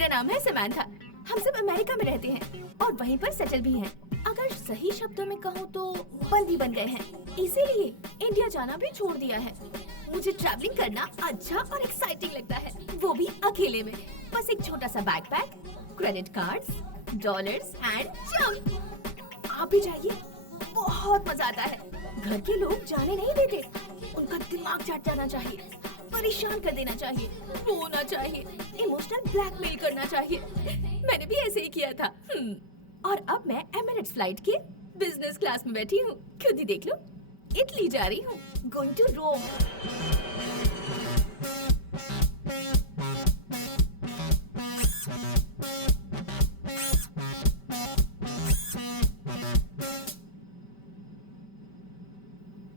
मेरा नाम है समंथा। हम सब अमेरिका में रहते हैं और वहीं पर सेटल भी हैं। अगर सही शब्दों में कहूँ तो बंदी बन गए हैं, इसीलिए इंडिया जाना भी छोड़ दिया है। मुझे ट्रैवलिंग करना अच्छा और एक्साइटिंग लगता है, वो भी अकेले में। बस एक छोटा सा backpack, credit cards, dollars and jump. आप भी जाइए, बहुत मजा आता है। घर के लोग जाने नहीं देते, उनका दिमाग चाट जाना चाहिए, परेशान कर देना चाहिए, रोना चाहिए, इमोशनल ब्लैकमेल करना चाहिए। मैंने भी ऐसे ही किया था। और अब मैं एमिरेट्स फ्लाइट के बिजनेस क्लास में बैठी हूँ। खुद ही देख लो, इटली जा रही हूँ, गोइंग टू रोम।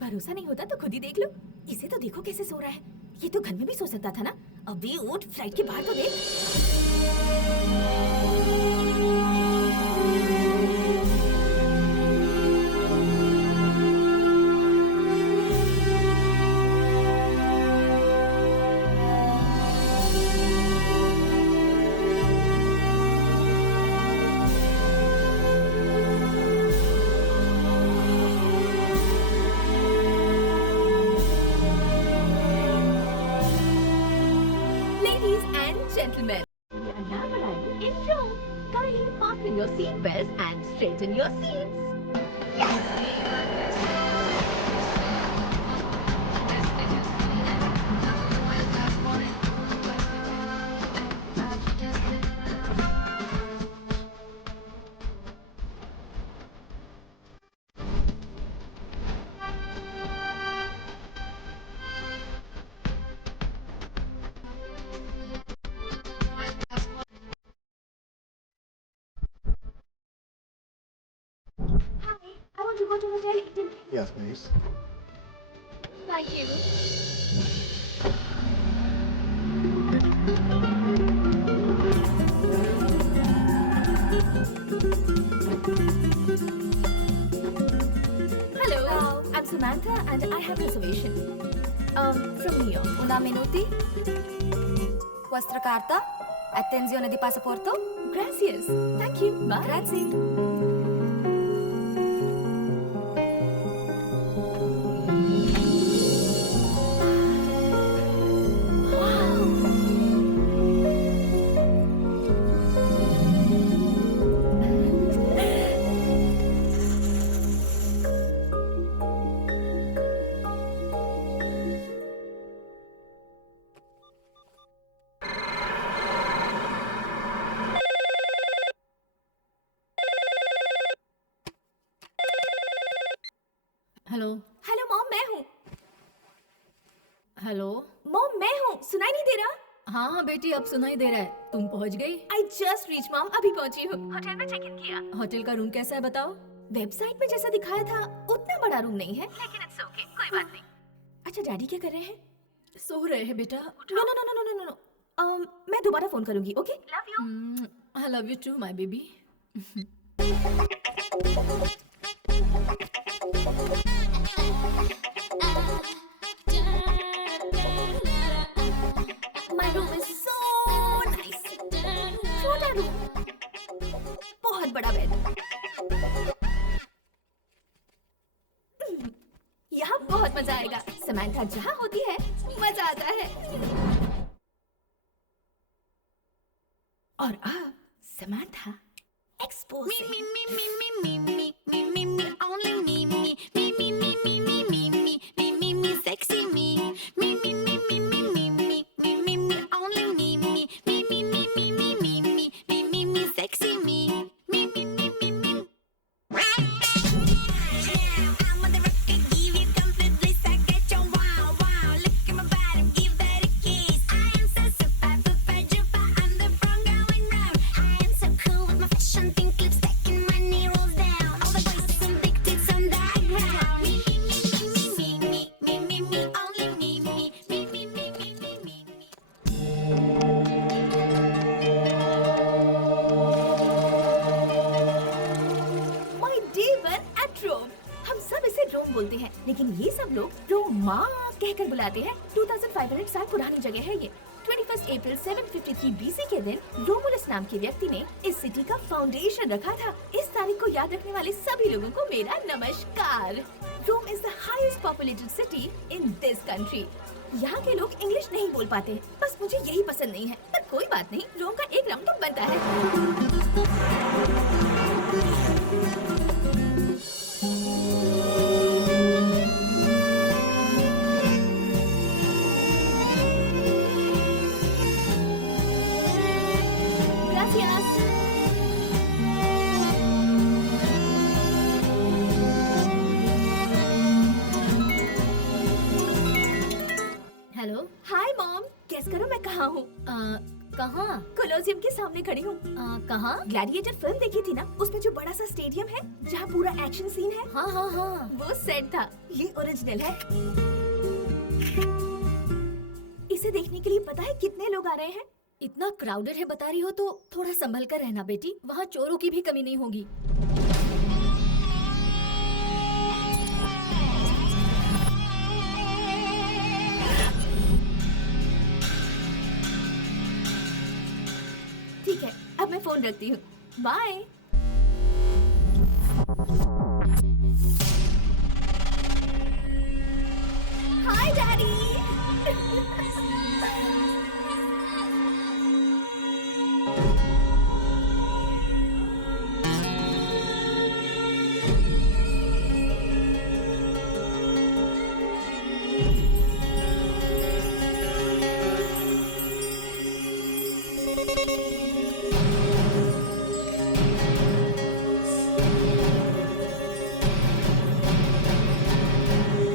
भरोसा नहीं होता तो खुद ही देख लो। इसे तो देखो कैसे सो रहा है। ये तो घर में भी सो सकता था ना। अबे उठ, फ्लाइट के बाहर तो देख। Gentlemen, we are now arriving in Rome. Kindly fasten your seat belts and straighten your seats. Hi, I want to go to Hotel Eden. Yes, please. Thank you. Hello, I'm Samantha and I have reservation. From New York. Una minuti. Vostra carta? Attenzione di passaporto? Gracias. Thank you. Bye. Grazie. Hello hello mom, मैं हूँ। Hello. Mom, मैं हूँ। सुनाई नहीं दे रहा? हाँ हाँ बेटी, अब सुनाई दे रहा है। तुम पहुंच गई? आई जस्ट रीच मॉम, अभी पहुंची हूँ। होटल में चेक इन किया। होटल का रूम कैसा है बताओ? वेबसाइट में जैसा दिखाया था उतना बड़ा रूम नहीं है, लेकिन इट्स ओके, कोई बात नहीं। अच्छा, डैडी क्या कर रहे हैं? सो रहे हैं बेटा। No no no no no no no. मैं दोबारा फोन करूंगी, okay? Love you. I love you too my baby. My room is so nice. छोटा रूम, बहुत बड़ा बेड। यहाँ बहुत मजा आएगा। समंथा जहाँ होती है मजा आता है। और अब समंथा एक्सपोज। बोलते हैं, लेकिन ये सब लोग रोमा कहकर बुलाते हैं। 2500 साल पुरानी जगह है ये। 21 अप्रैल 753 BC के दिन रोमुलस नाम के व्यक्ति ने इस सिटी का फाउंडेशन रखा था। इस तारीख को याद रखने वाले सभी लोगों को मेरा नमस्कार। Rome is the highest populated city in this country. यहाँ के लोग इंग्लिश नहीं बोल पाते, बस मुझे यही पसंद नहीं है, पर कोई बात नहीं, रोम का एक राउंड तो बनता है। Gracias. Hello. Hi mom, guess करो मैं कहाँ हूँ? कहाँ? कोलोसियम के सामने खड़ी हूँ। कहाँ? ग्लैडिएटर फिल्म देखी थी ना, उसमें जो बड़ा सा स्टेडियम है जहाँ पूरा एक्शन सीन है, हाँ हाँ हाँ। वो सेट था। ये ओरिजिनल है। इसे देखने के लिए पता है कितने लोग आ रहे हैं? इतना क्राउडेड है बता रही हो तो थोड़ा संभल कर रहना बेटी, वहाँ चोरों की भी कमी नहीं होगी। ठीक है, अब मैं फोन रखती हूँ। Bye. Hi daddy.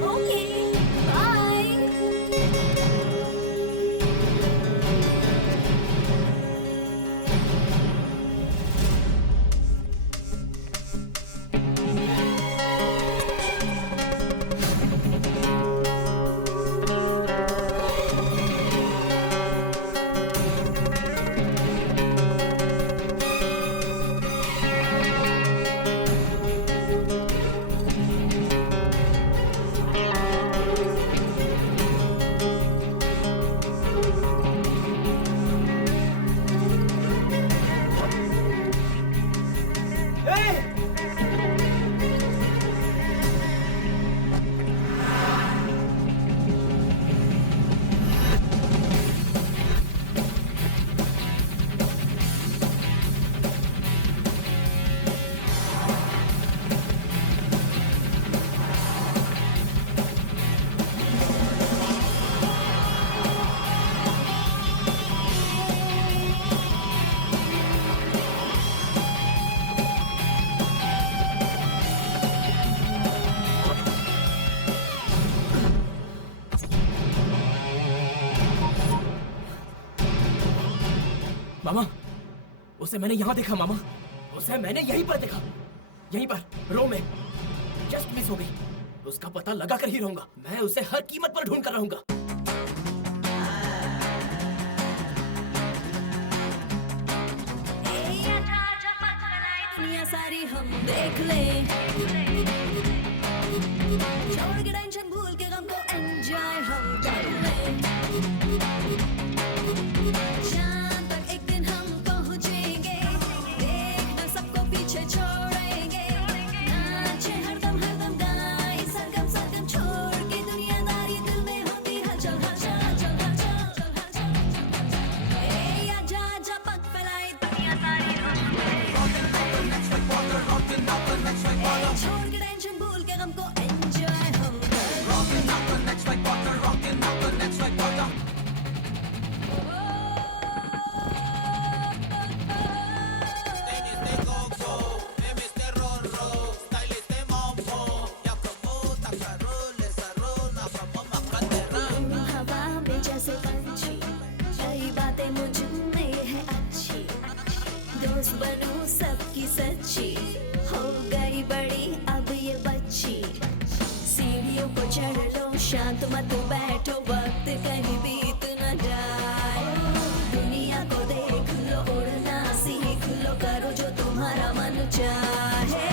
Okay, bye. मामा, उसे मैंने यहाँ देखा मामा, उसे मैंने यहीं पर देखा, यहीं पर रोम में, जस्ट मिस हो गई। उसका पता लगा कर ही रहूंगा, मैं उसे हर कीमत पर ढूंढ कर रहूंगा। दुनिया सारी हम देख ले, छोड़ के टेंशन भूल के गम को एंजॉय हम कर ले। शाम तक एक दिन हम पहुंचेंगे, देखना सबको पीछे छोड़ेंगे, नाचे हरदम हरदम गाए सरगम सरगम, छोड़ के दुनियादारी दिल में होती हलचल हलचल हलचल हलचल हलचल। ए आजा आजा पग फैलाए दुनिया सारी हम छोड़ के टेंशन भूल के गम को एंजॉय हम हवा में जैसे पंछी, कई बातें मुझ में है अच्छी, दोस्त बनूं सबकी सच्ची, हो गई बड़ी अब ये बच्ची। सीढ़ियों को चढ़ लो, शांत मत बैठो, वक्त कहीं बीत न जाए। दुनिया को देख लो, उड़ना सीख लो, करो जो तुम्हारा मन चाहे।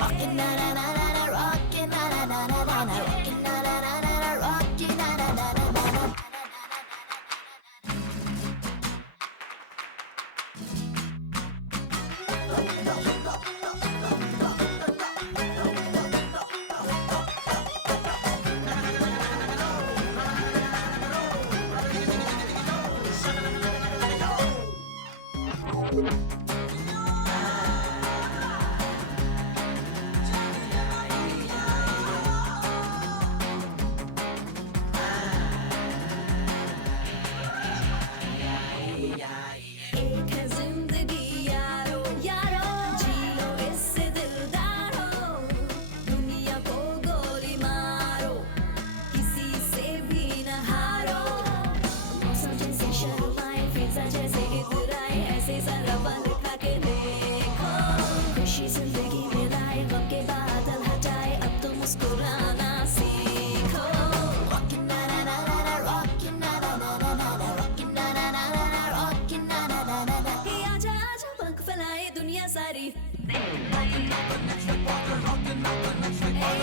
Rockin' na na na na na, rockin' na na na na na na, rockin' na na na na na, rockin' na na na na na na।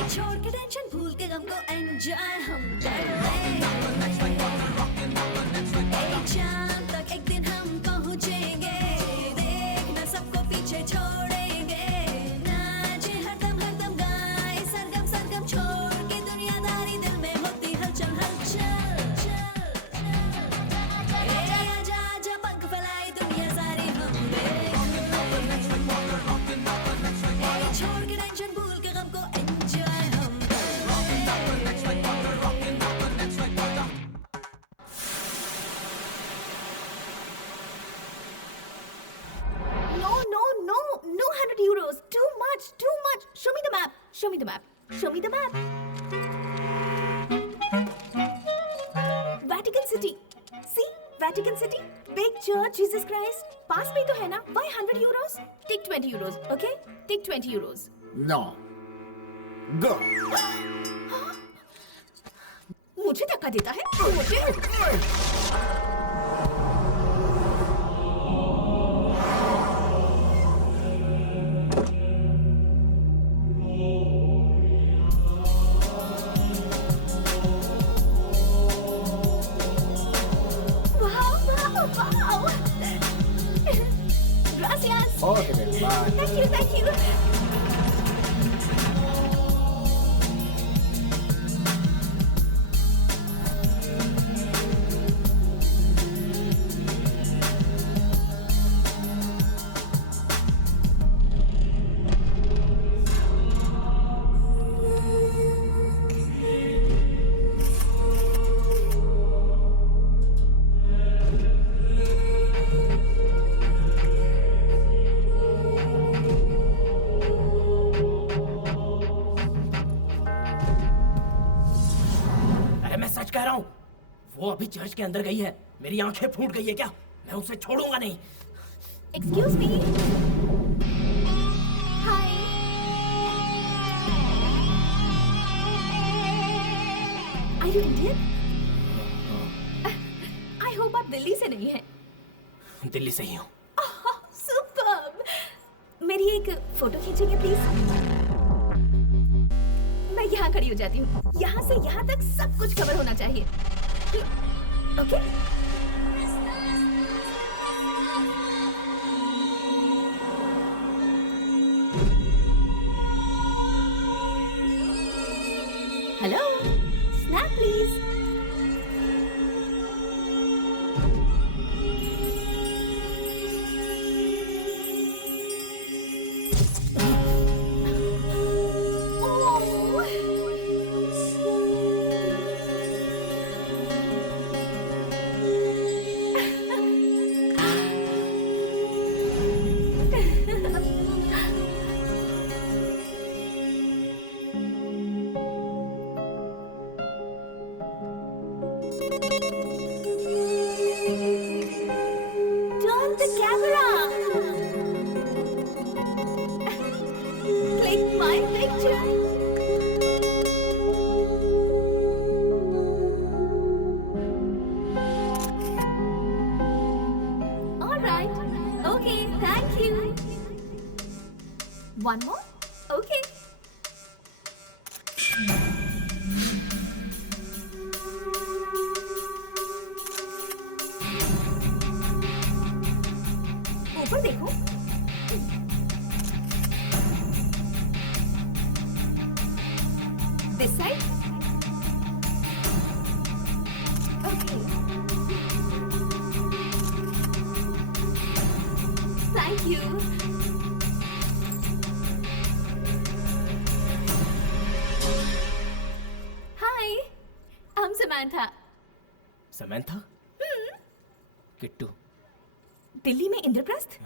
छोड़ के टेंशन भूल के गम को एंजॉय हम कर ले चांद तक एक दिन हम पहुंचेंगे देखना सबको पीछे छोड़ेंगे नाचे हरदम गाए सरगम सरगम छोड़ के दुनियादारी दिल में होती हलचल हलचल आजा आजा पंख फैलाई दुनिया सारी हम छोड़ के टेंशन भूल के गम को एंजॉय हम No 100 euros. Too much. Show me the map. Show me the map. Vatican City. See? Vatican City. Big church, Jesus Christ. पास में ही तो है ना? Why 100 euros? Take 20 euros, okay? Take 20 euros. No. Go. मुझे धक्का देता है? मुझे? Wow. Gracias. Okay, then. Bye. Thank you. सच कह रहा हूँ, वो अभी चर्च के अंदर गई है। मेरी आंखें फूट गई है क्या? मैं उसे छोड़ूंगा नहीं। Excuse me. Hi. Are you Indian? I hope आप दिल्ली से नहीं हैं। दिल्ली से ही हूँ। Superb. मेरी एक फोटो खींचेंगे प्लीज? मैं यहाँ खड़ी हो जाती हूँ। यहाँ से यहाँ तक सब कुछ कवर होना चाहिए। Okay? Hello, snap please. Turn the camera. Click my picture. All right. Okay, thank you. One more? Okay. ऊपर देखो। This side? Okay. Thank you. Hi, I'm Samantha. Samantha? Kittu. Delhi में इंद्रप्रस्थ?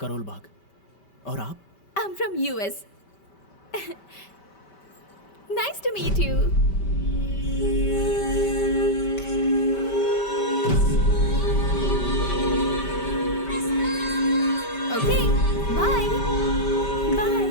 करोल बाग। और आप? I'm from US. Nice to meet you. Okay, bye. Bye.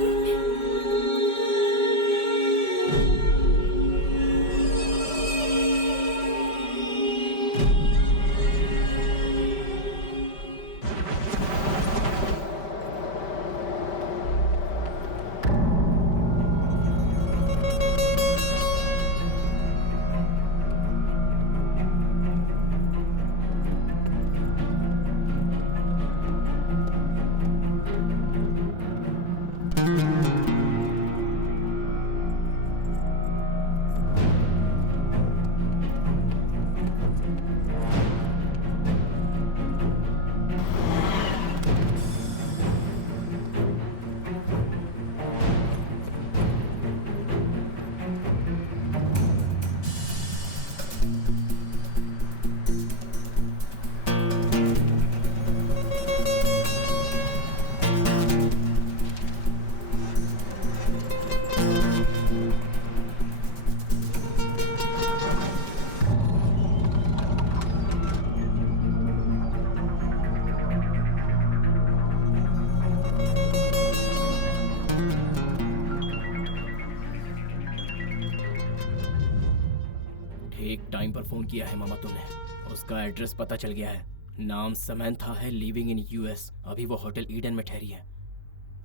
एक time पर phone किया है मामा तुमने। उसका एड्रेस पता चल गया है। नाम समंथा है, लिविंग इन यूएस। अभी वो होटल ईडन में ठहरी है।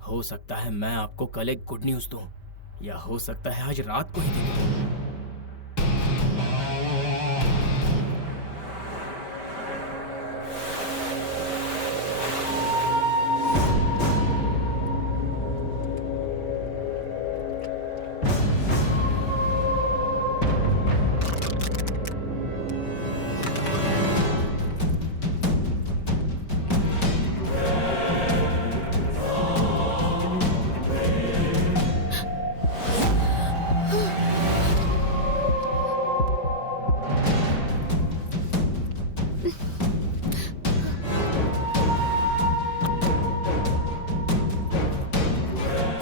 हो सकता है मैं आपको कल एक गुड न्यूज़ दूं, या हो सकता है आज रात को ही दे दूं।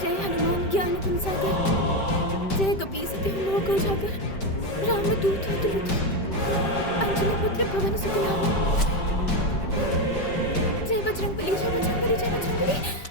जय हनुमान ज्ञान गुण सागर, जय कपीसति लोक उजागर, रामदूत अतुलित, अंजनी पुत्र पवन सुत नाम। जय बजरंगबली, जय बजरंगबली, जय बजरंगबली।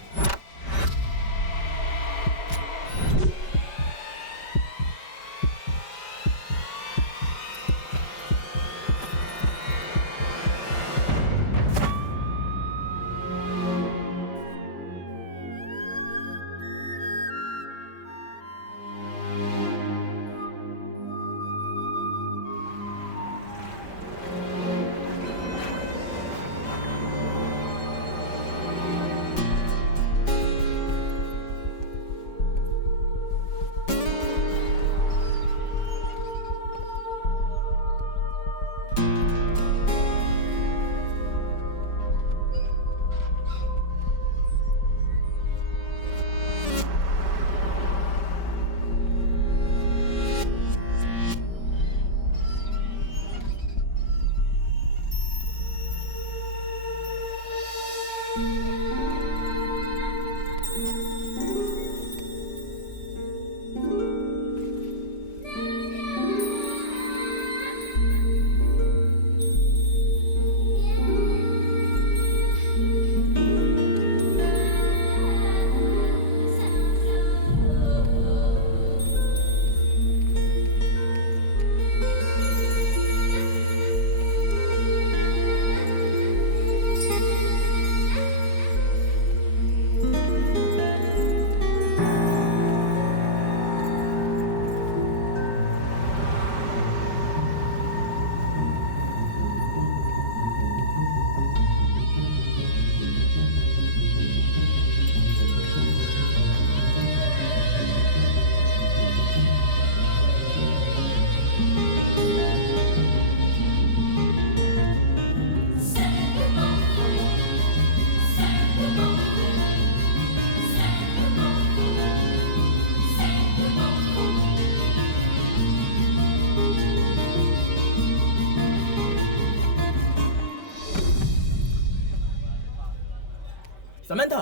समंथा,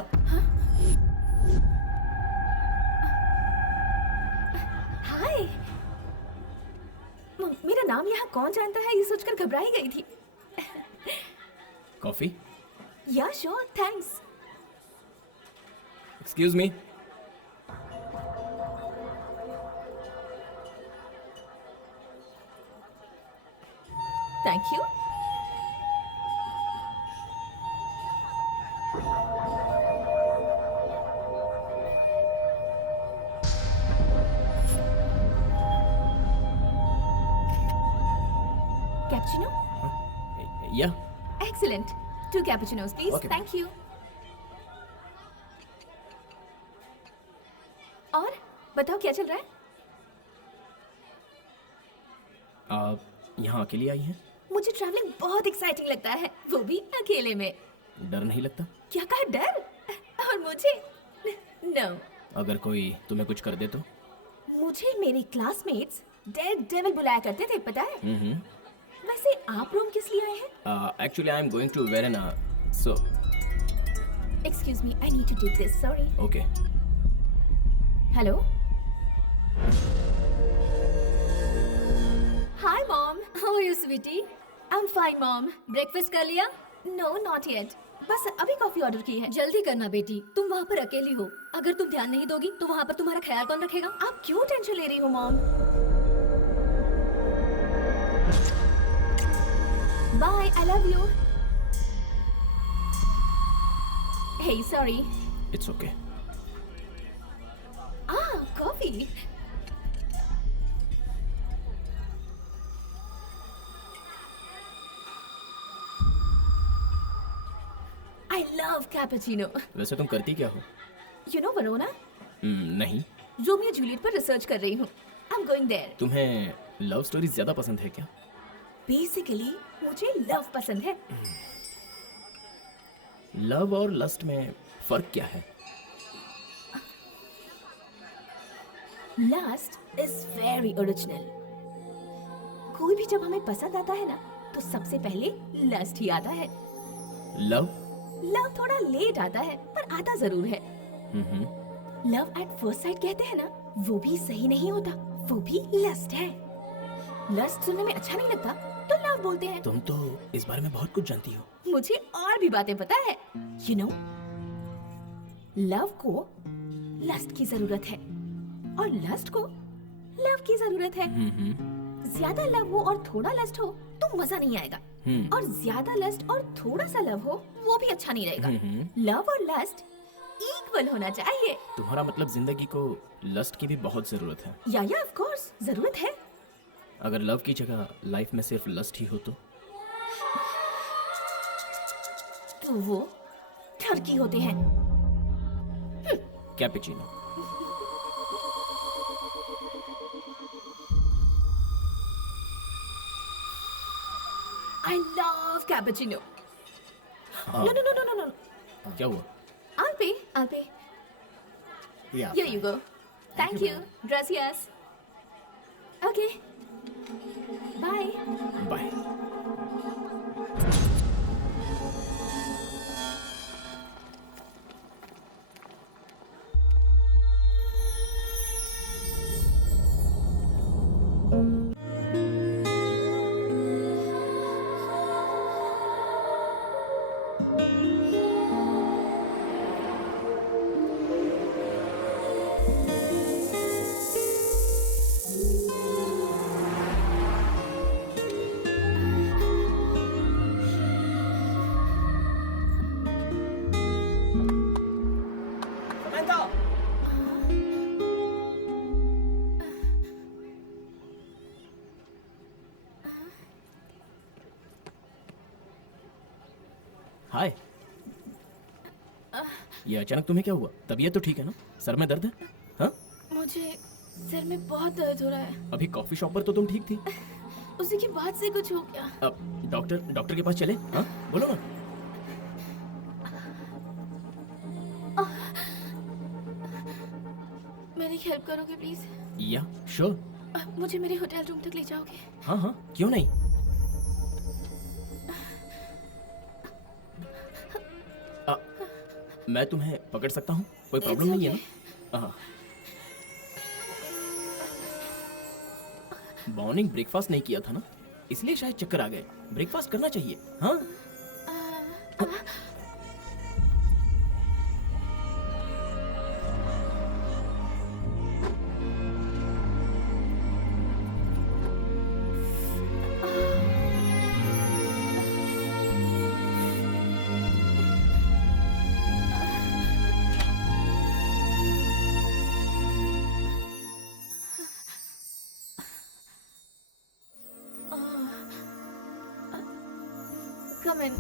हाय। मेरा नाम यहाँ कौन जानता है, ये सोचकर घबराई गई थी। कॉफी? या sure, thanks. Excuse me. Thank you. Cappuccino? या Excellent. 2 cappuccinos, please. Okay. Thank you. और बताओ क्या चल रहा है? आप यहाँ अकेली आई हैं? मुझे ट्रैवलिंग बहुत एक्साइटिंग लगता है, वो भी अकेले में। डर नहीं लगता? क्या कहा, डर? और मुझे? नो। अगर कोई तुम्हें कुछ कर दे तो? मुझे मेरे क्लासमेट्स डेड डेविल बुलाया करते थे, पता है? वैसे आप रोम किस लिए आए हैं? Actually I am going to Verona, so excuse me, I need to take this, sorry. Okay. Hello. Hi mom. How are you sweetie? I am fine mom. Breakfast कर लिया? नो नॉट येट, बस अभी coffee order की है। जल्दी करना बेटी, तुम वहाँ पर अकेली हो। अगर तुम ध्यान नहीं दोगी तो वहाँ पर तुम्हारा ख्याल कौन रखेगा? आप क्यों टेंशन ले रही हो mom? Bye, I love you. Hey, sorry. It's okay. Coffee. I love cappuccino. वैसे तुम करती क्या हो? You know Verona? नहीं। रोमियो जूलियट पर रिसर्च कर रही हूँ. I'm going there. तुम्हें लव स्टोरी ज्यादा पसंद है क्या? Basically, मुझे लव पसंद है. लव और लस्ट में फर्क क्या है? Lust is very original. कोई भी जब हमें पसंद आता है ना, तो सबसे पहले लस्ट ही आता है. लव? लव थोड़ा लेट आता है, पर आता जरूर है. लव एट फर्स्ट साइट कहते हैं ना, वो भी सही नहीं होता, वो भी लस्ट है. लस्ट सुनने में अच्छा नहीं लगता, तो लव बोलते हैं. तुम तो इस बारे में बहुत कुछ जानती हो। मुझे और भी बातें पता है. You know, लव को लस्ट की जरूरत है और लस्ट को लव की जरूरत है. ज्यादा लव हो और थोड़ा लस्ट हो तो मजा नहीं आएगा, और ज्यादा लस्ट और थोड़ा सा लव हो वो भी अच्छा नहीं रहेगा. लव और लस्ट इक्वल होना चाहिए. तुम्हारा मतलब जिंदगी को लस्ट की भी बहुत जरूरत है। या ऑफ कोर्स जरूरत है. अगर लव की जगह लाइफ में सिर्फ लस्ट ही हो तो? वो ठरकी होते हैं. कैपुचिनो। I love cappuccino. हाँ। No. क्या हुआ? I'll pay. Yeah. Here you go. Thank you. Gracias. Okay. Bye. Bye. Hi. ये अचानक तुम्हें क्या हुआ? तबीयत तो ठीक है ना? सर में दर्द है? हाँ? मुझे सिर में बहुत दर्द हो रहा है. अभी कॉफी शॉप पर तो तुम ठीक थी। उसी के बाद से कुछ हो गया. अब डॉक्टर के पास चले? हाँ? बोलो ना। मेरी हेल्प करोगे प्लीज? या श्योर। मुझे मेरे होटल रूम तक ले जाओगे? हाँ, क्यों नहीं। मैं तुम्हें पकड़ सकता हूँ, कोई प्रॉब्लम नहीं है ना? हाँ। मॉर्निंग ब्रेकफास्ट नहीं किया था ना, इसलिए शायद चक्कर आ गए। ब्रेकफास्ट करना चाहिए। हाँ? Come in.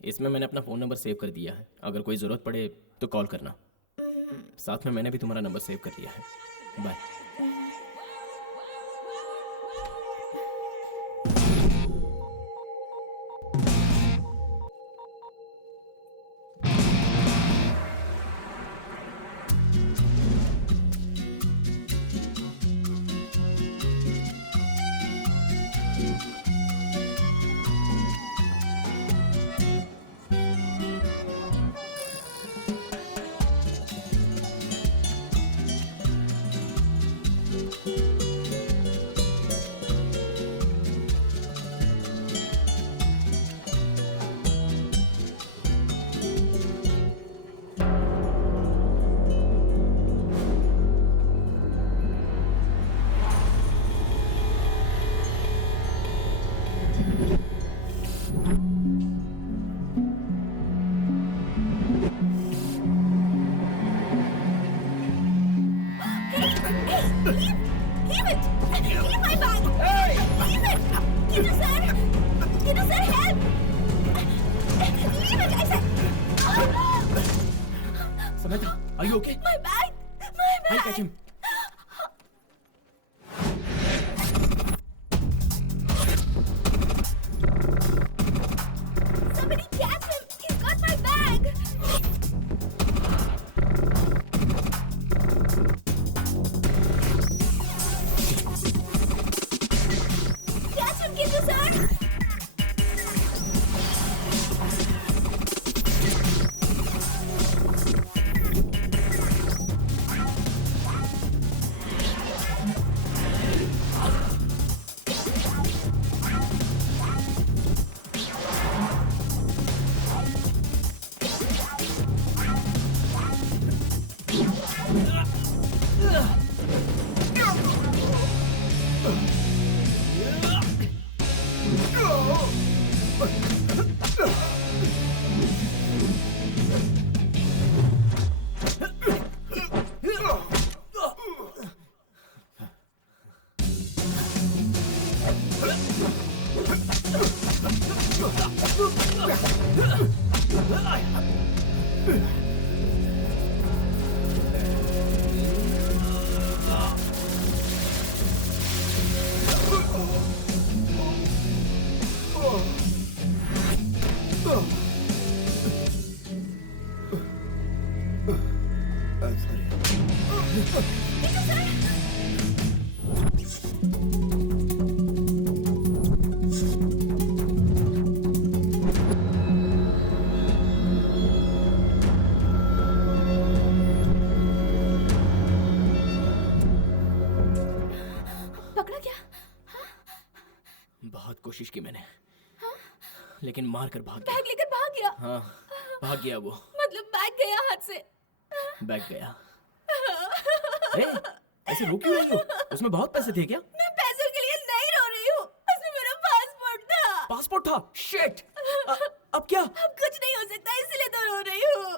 इसमें मैंने अपना फ़ोन नंबर सेव कर दिया है, अगर कोई ज़रूरत पड़े तो कॉल करना। साथ में मैंने भी तुम्हारा नंबर सेव कर लिया है। Bye. Leave it! Leave my bag! Leave it! Kidu sir! Kidu sir, help! Leave it, I said! Samantha, are you okay? My bag! My I'll bag! catch him. Somebody catch him! He's got my bag! Catch him, Kidu sir! पकड़ा क्या? बहुत कोशिश की मैंने, लेकिन मार कर भाग गया। बैग लेकर भाग गया। हाँ, भाग गया वो। मतलब बैग गया हाथ से। बैग गया। ए, ऐसे रो क्यों रही हो? उसमें बहुत पैसे थे क्या? मैं पैसों के लिए नहीं रो रही हूँ। उसमें मेरा पासपोर्ट था। पासपोर्ट था? शिट! अब क्या? अब कुछ नहीं हो सकता, इसलिए तो रो रही हूँ।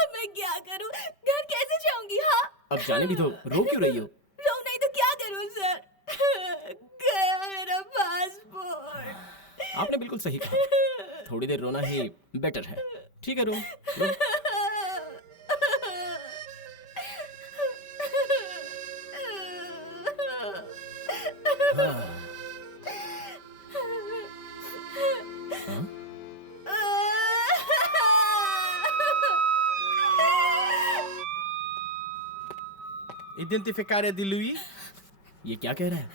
अब मैं क्या करूँ? घर कैसे जाऊंगी? हाँ, अब जाने भी तो, रो क्यों रही हो? रो नहीं तो क्या करूँ सर? गया मेरा पासपोर्ट। आपने बिल्कुल सही कहा, थोड़ी देर रोना ही बेटर है। ठीक है, रो, रो। हाँ। हाँ? Identificare di lui? ये क्या कह रहा है?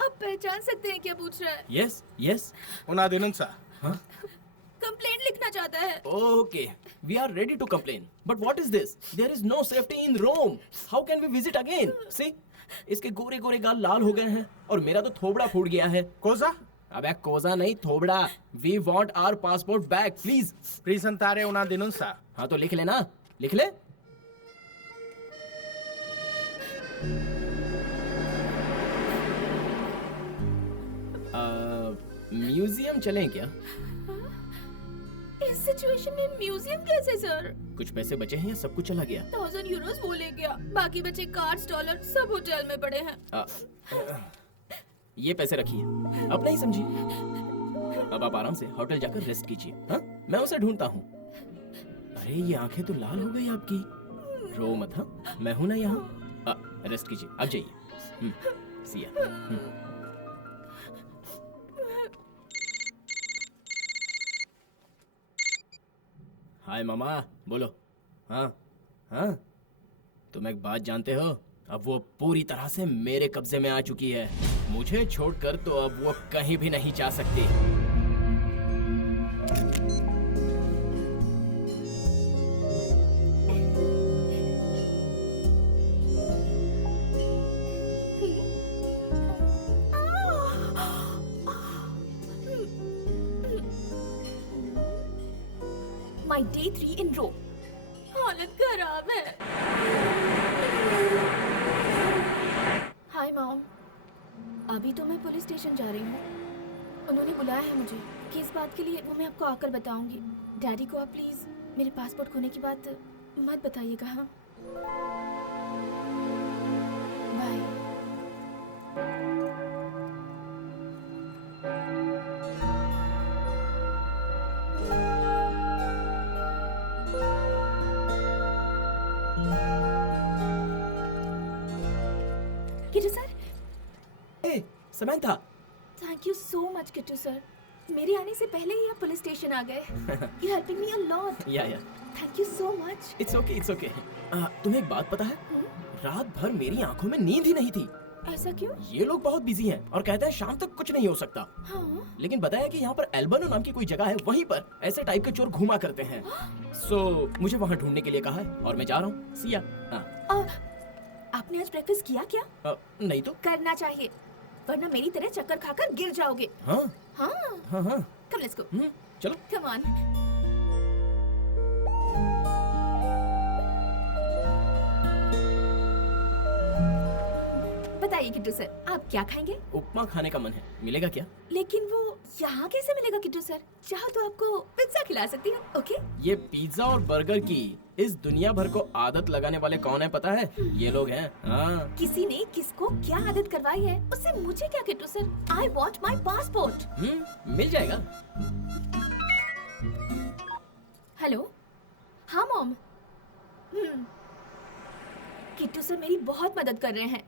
आप पहचान सकते हैं क्या पूछ रहा है? Yes, yes. Una denuncia. हाँ? कंप्लेंट लिखना चाहता है। Okay, we are ready to complain. But what is this? There is no safety in Rome. How can we visit again? See, इसके गोरे गोरे गाल लाल हो गए हैं और मेरा तो थोबड़ा फूट गया है। Cosa? अबे कोजा नहीं, थोबड़ा। We want our passport back, please. Presentare una denuncia. हाँ तो लिख लेना, लिख ले। म्यूजियम चलें क्या? इस सिचुएशन में म्यूजियम कैसे सर? कुछ पैसे बचे हैं या सब कुछ चला गया? 1000 यूरोस वो ले गया, बाकी बचे कार्ड्स, डॉलर सब होटल में पड़े हैं। ये पैसे रखिए, अब नहीं समझिए। अब आप आराम से होटल जाकर रेस्ट कीजिए। हाँ? मैं उसे ढूंढता हूँ। अरे ये आंखें तो लाल हो गई आपकी। रो मत, हाँ मैं हूं ना यहाँ। रेस्ट कीजिए, अब जाइए। सिया। हाय मामा, बोलो। हाँ हाँ, तुम एक बात जानते हो, अब वो पूरी तरह से मेरे कब्जे में आ चुकी है। मुझे छोड़कर तो अब वो कहीं भी नहीं जा सकती। माई डे 3 इन रो। हालत खराब है। हाय मॉम, अभी तो मैं पुलिस स्टेशन जा रही हूँ। उन्होंने बुलाया है मुझे। किस बात के लिए वो मैं आपको आकर बताऊंगी। डैडी को आप प्लीज मेरे पासपोर्ट खोने की बात मत बताइएगा। हाँ, बाय। किट्टू सर, ए, Samantha. Thank you so much Kittu sir. मेरे आने से पहले ही आप पुलिस स्टेशन आ गए। You helping me a lot. Yeah thank you so much. It's okay, it's okay. तुम्हें एक बात पता है, रात भर मेरी आंखों में नींद ही नहीं थी। ऐसा क्यों? ये लोग बहुत बिजी हैं और कहते हैं शाम तक कुछ नहीं हो सकता। हाँ, लेकिन बताया कि यहाँ पर एल्बनो नाम की कोई जगह है, वहीं पर ऐसे टाइप के चोर घुमा करते हैं। सो मुझे वहाँ ढूंढने के लिए कहा है और मैं जा रहा हूँ। सिया। हाँ। आपने आज ब्रेकफास्ट किया क्या? नहीं तो। करना चाहिए, वरना मेरी तरह चक्कर खाकर गिर जाओगे। हाँ हाँ, हाँ हाँ। Come let's go. चलो। Come on. बताइए किट्टू सर, आप क्या खाएंगे? उपमा खाने का मन है, मिलेगा क्या? लेकिन वो यहाँ कैसे मिलेगा किट्टू सर? चाहो तो आपको पिज्जा खिला सकती हूँ। ओके? ये पिज्जा और बर्गर की इस दुनिया भर को आदत लगाने वाले कौन है पता है? ये लोग हैं। हाँ। किसी ने किसको क्या आदत करवाई है उससे मुझे क्या Kittu sir? I want my passport. मिल जाएगा। हेलो, हाँ मॉम। किट्टू सर मेरी बहुत मदद कर रहे हैं।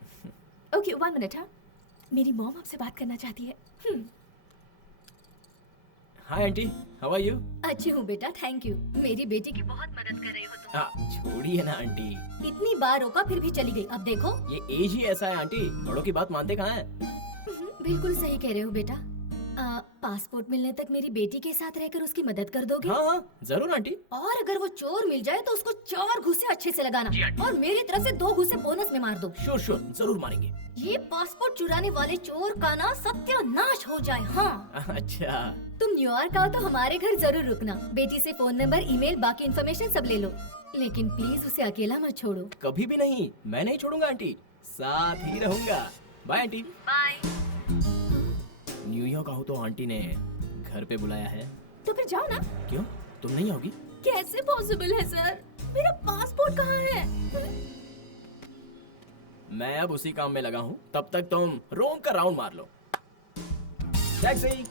Okay, 1 minute. हाँ, मेरी मॉम आपसे बात करना चाहती है। Hi aunty, how are you? अच्छी हूँ बेटा, थैंक यू। मेरी बेटी की बहुत मदद कर रही हो तुम। छोड़िए ना आंटी। इतनी बार रोका फिर भी चली गई। अब देखो। ये एज ही ऐसा है आंटी, बड़ों की बात मानते कहाँ हैं? बिल्कुल सही कह रहे हो बेटा। पासपोर्ट मिलने तक मेरी बेटी के साथ रहकर उसकी मदद कर दोगे? हाँ, जरूर आंटी। और अगर वो चोर मिल जाए तो उसको 4 घुसे अच्छे से लगाना और मेरी तरफ से 2 घुसे बोनस में मार दो। श्योर, जरूर मारेंगे। ये पासपोर्ट चुराने वाले चोर का ना सत्यानाश हो जाए। हाँ। अच्छा। तुम न्यूयॉर्क आओ तो हमारे घर जरूर रुकना। बेटी से फोन नंबर, ईमेल, बाकी इन्फॉर्मेशन सब ले लो, लेकिन प्लीज उसे अकेला मत छोड़ो। कभी भी नहीं, मैं नहीं छोड़ूंगा आंटी, साथ ही रहूंगा। Bye aunty. बाय। न्यूयॉर्क आओ तो आंटी ने घर पे बुलाया है। तो फिर जाओ ना। क्यों, तुम नहीं आओगी? कैसे पॉसिबल है सर? मेरा पासपोर्ट कहाँ है? मैं अब उसी काम में लगा हूँ, तब तक तुम रोम का राउंड मार लो। टैक्सी।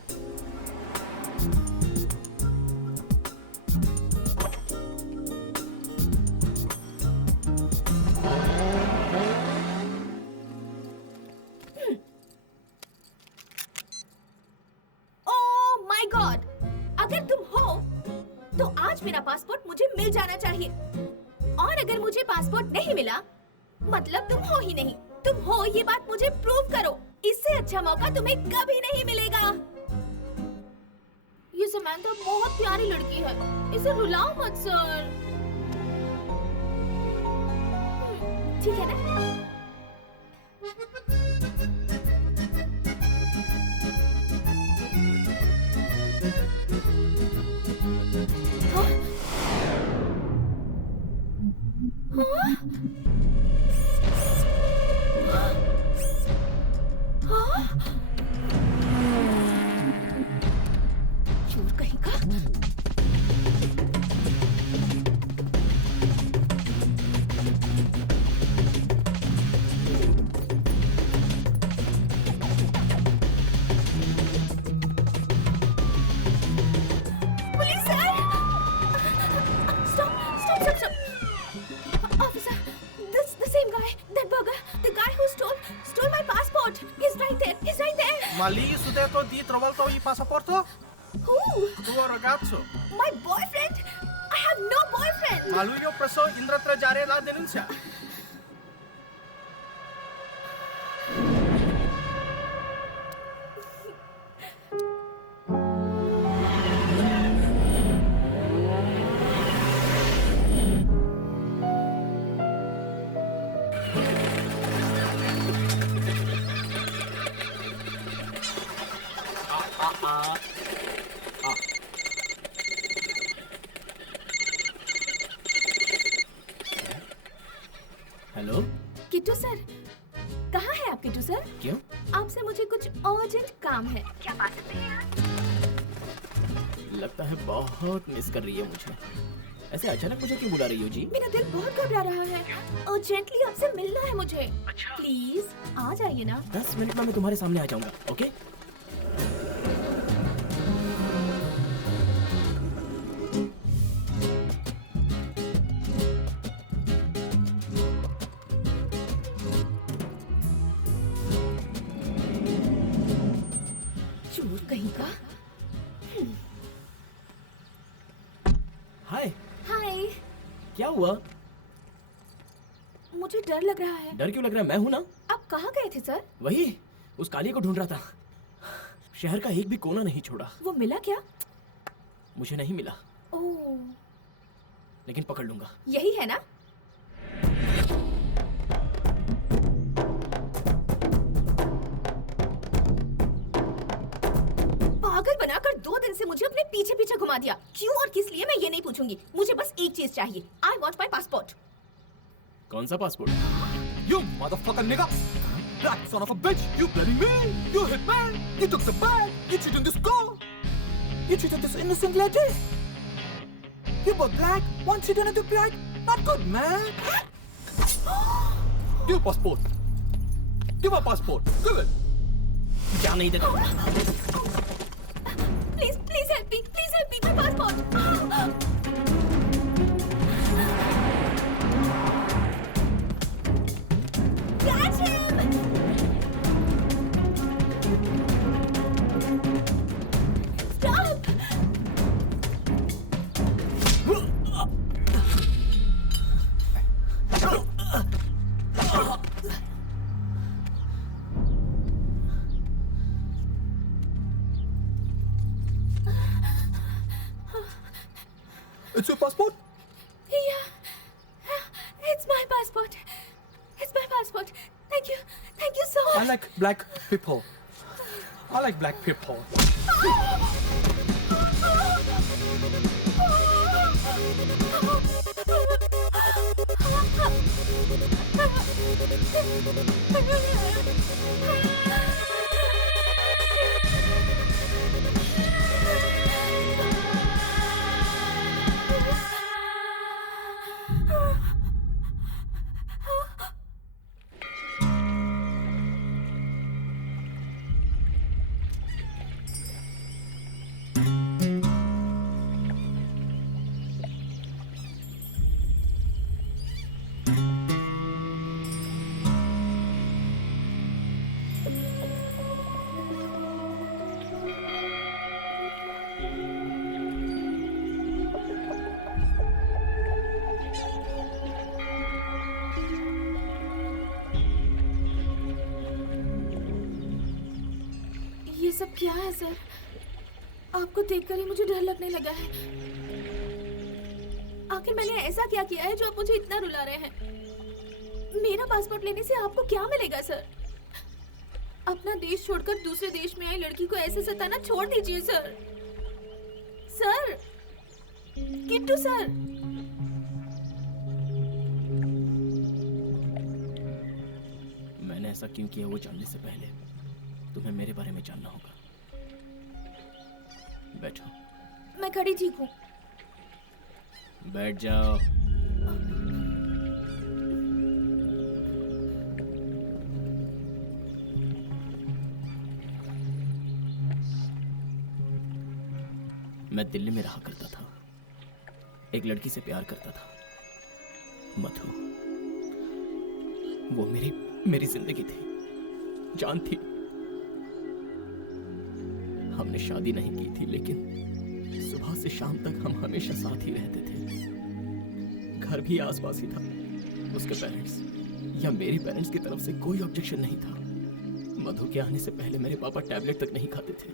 ओह माय गॉड, अगर तुम हो तो आज मेरा पासपोर्ट मुझे मिल जाना चाहिए, और अगर मुझे पासपोर्ट नहीं मिला मतलब तुम हो ही नहीं। तुम हो ये बात मुझे प्रूव करो। इससे अच्छा मौका तुम्हें कभी नहीं मिलेगा। ये समंथा बहुत प्यारी लड़की है, इसे रुलाओ मत सर। ठीक है ना? चोर कहीं का। Ma lì su detto di trovato il passaporto? Who? Tuo ragazzo. My boyfriend? I have no boyfriend. Ma lui ho preso in retrogare la denuncia. Hello? Kittu sir, कहाँ है आप किट्टू सर? क्यों? आपसे मुझे कुछ अर्जेंट काम है। क्या बात है? लगता है बहुत मिस कर रही है मुझे। ऐसे अचानक मुझे क्यों बुला रही हो जी? मेरा दिल बहुत घबरा रहा है। अर्जेंटली आपसे मिलना है मुझे। प्लीज आ जाइए ना। 10 मिनट में मैं तुम्हारे सामने आ जाऊंगा, ओके? चोर कहीं का। हाय, हाय, क्या हुआ? मुझे डर लग रहा है। डर क्यों लग रहा है? मैं हूं ना। आप कहाँ गए थे सर? वही, उस काली को ढूंढ रहा था। शहर का एक भी कोना नहीं छोड़ा। वो मिला क्या? मुझे नहीं मिला, ओह, लेकिन पकड़ लूंगा। यही है ना? पागल बनाकर 2 दिन से मुझे अपने पीछे पीछे घुमा दिया। क्यों और किस लिए मैं ये नहीं पूछूंगी। मुझे बस एक चीज चाहिए। आई वॉन्ट माई पासपोर्ट। कौन सा passport? You motherfucking nigga! Black son of a bitch! You bloody me! You hit man! You took the bag! You cheated this girl! You cheated this innocent lady! You both black, one cheated and two black! Not good, man! Give a passport! Give a passport! Give it! क्या नहीं देता? Please please help me my passport. Catch him! Stop! It's your passport? Yeah, it's my passport. It's my passport. Thank you so I much. like black people. I like black people. ये सब क्या है sir? आपको देखकर ही मुझे डर लगने लगा है। आखिर मैंने ऐसा क्या किया है जो आप मुझे इतना रुला रहे हैं? मेरा पासपोर्ट लेने से आपको क्या मिलेगा सर? अपना देश छोड़कर दूसरे देश में आई लड़की को ऐसे सताना छोड़ दीजिए सर। Sir, Kittu sir. मैंने ऐसा क्यों किया वो जानने से पहले तुम्हें मेरे बारे में जानना होगा। बैठो। मैं खड़ी ठीक हूँ। बैठ जाओ। मैं दिल्ली में रहा करता था। एक लड़की से प्यार करता था, मधु। वो मेरी जिंदगी थी, जान थी। हमने शादी नहीं की थी, लेकिन सुबह से शाम तक हम हमेशा साथ ही रहते थे। घर भी आसपास ही था। उसके पेरेंट्स या मेरे पेरेंट्स की तरफ से कोई ऑब्जेक्शन नहीं था। मधु के आने से पहले मेरे पापा टैबलेट तक नहीं खाते थे।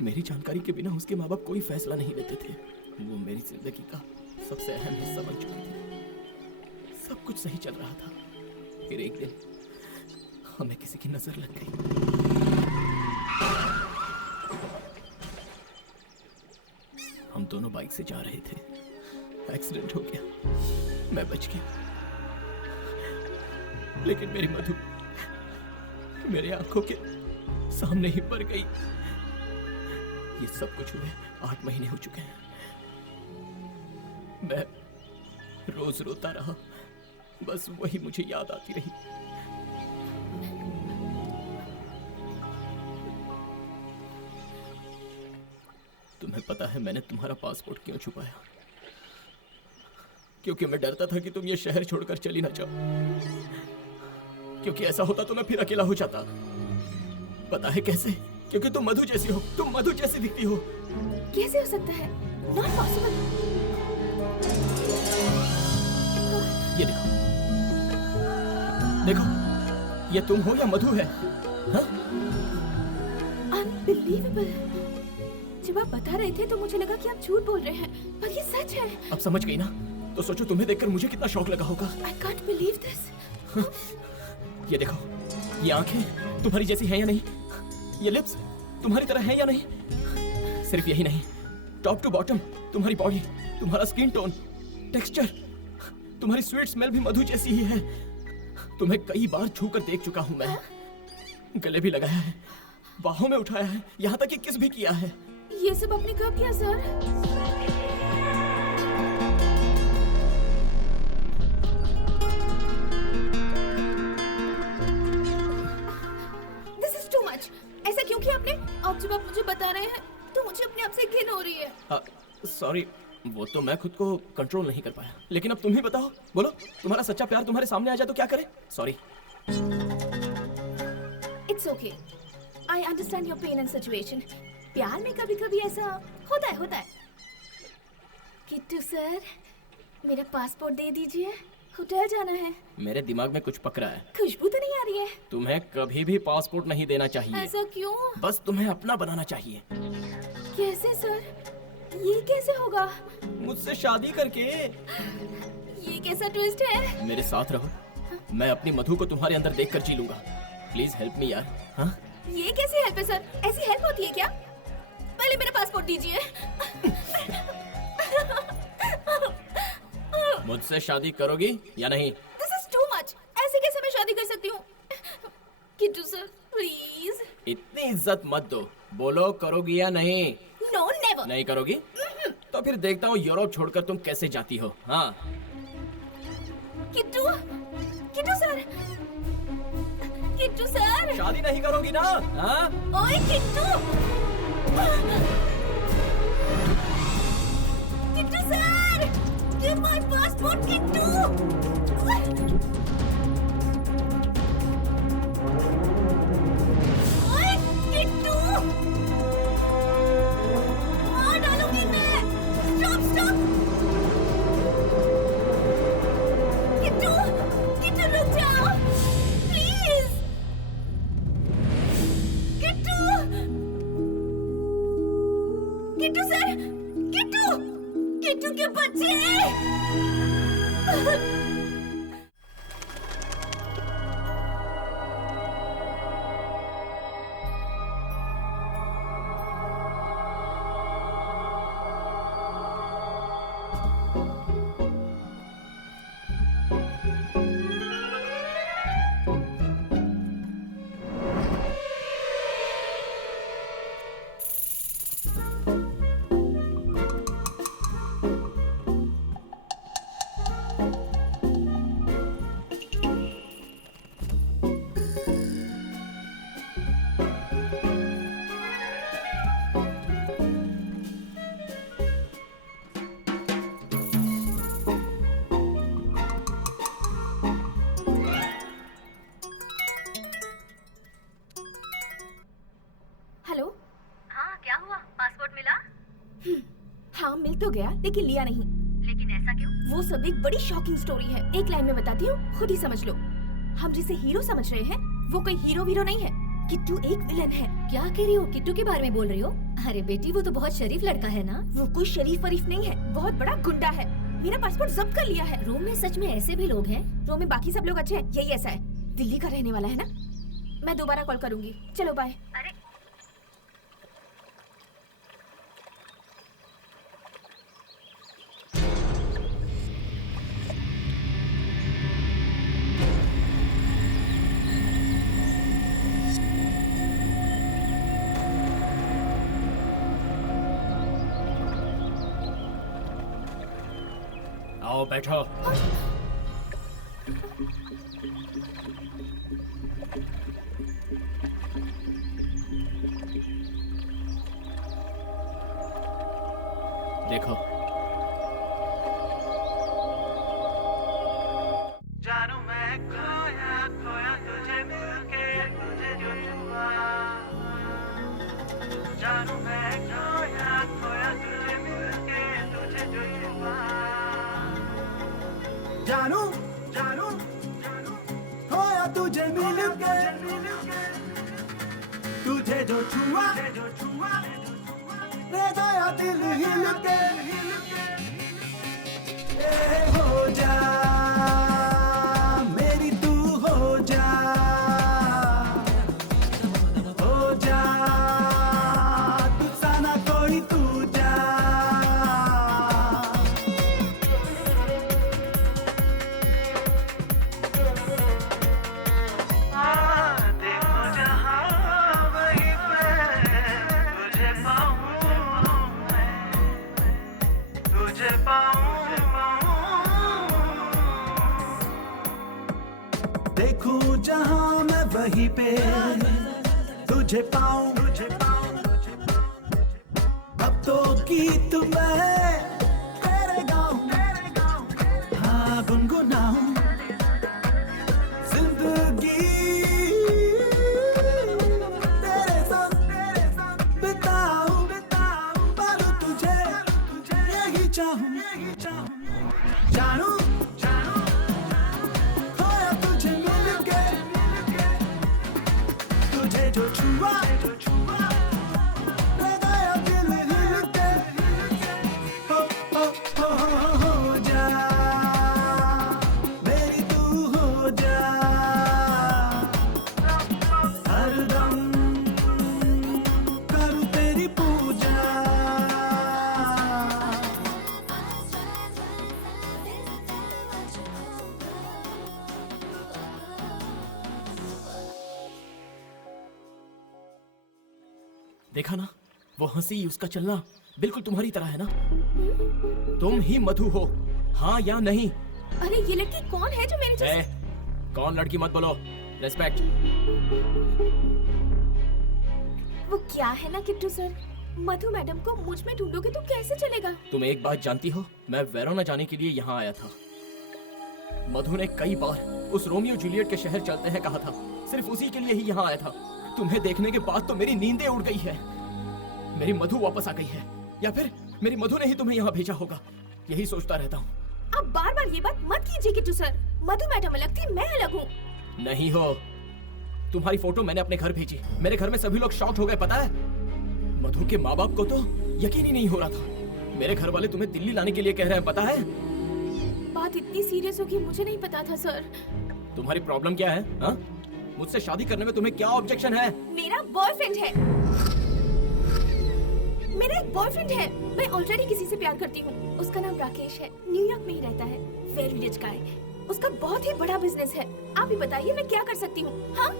मेरी जानकारी के बिना उसके माँ बाप कोई फैसला नहीं लेते थे। वो मेरी जिंदगी का सबसे अहम हिस्सा बन चुकी थी। सब कुछ सही चल रहा था। फिर एक दिन हमें किसी की नजर लग गई। हम दोनों बाइक से जा रहे थे। एक्सीडेंट हो गया। मैं बच गया, लेकिन मेरी मधु मेरी आंखों के सामने ही मर गई। ये सब कुछ हुए 8 महीने हो चुके हैं। मैं रोज रोता रहा, बस वही मुझे याद आती रही। तुम्हें पता है मैंने तुम्हारा पासपोर्ट क्यों छुपाया? क्योंकि मैं डरता था कि तुम ये शहर छोड़कर चली ना जाओ। क्योंकि ऐसा होता तो मैं फिर अकेला हो जाता। पता है कैसे? क्योंकि तुम मधु जैसी हो। तुम मधु जैसी दिखती हो। कैसे हो सकता है? Not possible. ये देखो, देखो, ये तुम हो या मधु है? हाँ? अनबिलीवेबल। जब आप बता रहे थे तो मुझे लगा कि आप झूठ बोल रहे हैं, पर ये सच है। अब समझ गई ना? तो सोचो तुम्हें देखकर मुझे कितना शौक लगा होगा। I can't believe this. ये देखो, ये आंखें तुम्हारी जैसी हैं या नहीं? ये लिप्स तुम्हारी तरह हैं या नहीं? सिर्फ यही नहीं, टॉप टू बॉटम तुम्हारी बॉडी, तुम्हारा स्किन टोन, टेक्सचर, तुम्हारी स्वीट स्मेल भी मधु जैसी ही है। तुम्हें कई बार छूकर देख चुका हूं मैं। गले भी लगाया है, बाहों में उठाया है, यहाँ तक कि किस भी किया है। ये सब आपने कब किया sir? This is too much. ऐसा क्यों किया आपने? अब जब आप मुझे बता रहे हैं तो मुझे अपने आप से घिन हो रही है। सॉरी, वो तो मैं खुद को कंट्रोल नहीं कर पाया। लेकिन अब तुम ही बताओ, बोलो, तुम्हारा सच्चा प्यार तुम्हारे सामने आ जाए तो क्या करे? Sorry. It's okay. I understand your pain and situation. प्यार में कभी-कभी ऐसा होता है। किट्टू सर, मेरा पासपोर्ट दे दीजिए, होटल जाना है। मेरे दिमाग में कुछ पक रहा है। खुशबू तो नहीं आ रही है। तुम्हें कभी भी पासपोर्ट नहीं देना चाहिए। ऐसा क्यों? बस तुम्हें अपना बनाना चाहिए। कैसे सर? ये कैसे होगा? मुझसे शादी करके। ये कैसा ट्विस्ट है? मेरे साथ रहो, मैं अपनी मधु को तुम्हारे अंदर देखकर जी लूंगा। प्लीज हेल्प मी यार। हाँ? ये कैसी हेल्प है सर? ऐसी हेल्प होती है क्या? पहले मेरा पासपोर्ट दीजिए। मुझसे शादी करोगी या नहीं? This is too much. ऐसे कैसे मैं शादी कर सकती हूँ? Kittu sir, please. इतनी इज्जत मत दो। बोलो, करोगी या नहीं? No, never. नहीं करोगी? तो फिर देखता हूँ यूरोप छोड़कर तुम कैसे जाती हो। हाँ? Kittu sir, Kittu sir. शादी नहीं करोगी ना? हाँ? ओए Kittu sir, give my passport, Kittu. ओए किट्टू, मार डालूंगी मैं। Stop. किट्टू रुक जाओ, प्लीज। किट्टू सर, किट्टू के बच्चे। हाँ मिल तो गया लेकिन लिया नहीं। लेकिन ऐसा क्यों? वो सब एक बड़ी शॉकिंग स्टोरी है। एक लाइन में बताती हूँ, खुद ही समझ लो। हम जिसे हीरो समझ रहे हैं वो कोई हीरो वीरो नहीं है। किट्टू एक विलन है। क्या कह रही हो? किट्टू के बारे में बोल रही हो? अरे बेटी वो तो बहुत शरीफ लड़का है ना। वो कोई शरीफ वरीफ नहीं है, बहुत बड़ा गुंडा है। मेरा पासपोर्ट जब्त कर लिया है। रोम में सच में ऐसे भी लोग हैं? रोम में बाकी सब लोग अच्छे हैं, यही ऐसा है। दिल्ली का रहने वाला है ना। मैं दोबारा कॉल करूंगी, चलो बाय। अरे आओ बैठो। देखो जानू मैं खोया खोया तुझे मिलके तुझे जो छुआ जानू मैं खोया खोया तुझे मिलके तुझे जो छुआ जानू जानू खोया तुझे मिलके तुझे जो छुआ रे गया दिल हिल के ए हो जा मेरी तू हो जा तुझसा ना कोई तू जा देखो जहाँ वहीं पे तुझे पाऊँ तुझे पाऊँ देखूं जहां मैं वहीं पे तुझे पाऊं अब तो गीत मैं तेरे गाऊं हाँ गुनगुनाऊं जिंदगी तेरे संग बिताऊं पर तुझे यही चाहूं जानू खोया तुझे मिलके तुझे जो छुआ रे गया दिल हिल के हो जा मेरी तू हो जा हरदम करूं तेरी पूजा देखा ना, वो हंसी उसका चलना बिल्कुल तुम्हारी तरह है ना। तुम ही मधु हो, हाँ या नहीं? अरे ये लड़की कौन है जो मेरे जैसे? कौन लड़की मत बोलो, रेस्पेक्ट। वो क्या है ना किट्टू सर, मधु मैडम को मुझ में ढूंढोगे तो कैसे चलेगा? तुम एक बात जानती हो, मैं वेरोना जाने के लिए यहाँ आया था। मधु ने कई बार उस रोमियो जूलियट के शहर चलते हैं कहा था, सिर्फ उसी के लिए ही यहाँ आया था। तुम्हें देखने के बाद तो मेरी नींदें उड़ गई है। मेरी मधु वापस आ गई है, या फिर मेरी मधु ने ही तुम्हें यहाँ भेजा होगा, यही सोचता रहता हूँ। आप बार बार ये बात मत कीजिए किट्टू सर। मधु मैडम अलग थी, मैं अलग हूँ। नहीं हो। तुम्हारी फोटो मैंने अपने घर भेजी, मेरे घर में सभी लोग शॉक्ड हो गए, पता है? मधु के माँ बाप को तो यकीन ही नहीं हो रहा था। मेरे घर वाले तुम्हें दिल्ली लाने के लिए कह रहे हैं, पता है? बात इतनी सीरियस होगी मुझे नहीं पता था सर। तुम्हारी प्रॉब्लम क्या है? हाँ? मुझसे शादी करने में तुम्हें क्या ऑब्जेक्शन है? मेरा बॉयफ्रेंड है, मेरा एक बॉयफ्रेंड है। मैं ऑलरेडी किसी से प्यार करती हूँ। उसका नाम राकेश है, न्यूयॉर्क में ही रहता है, वेरी रिच गाय। उसका बहुत ही बड़ा बिजनेस है। आप ही बताइए मैं क्या कर सकती हूँ? हाँ?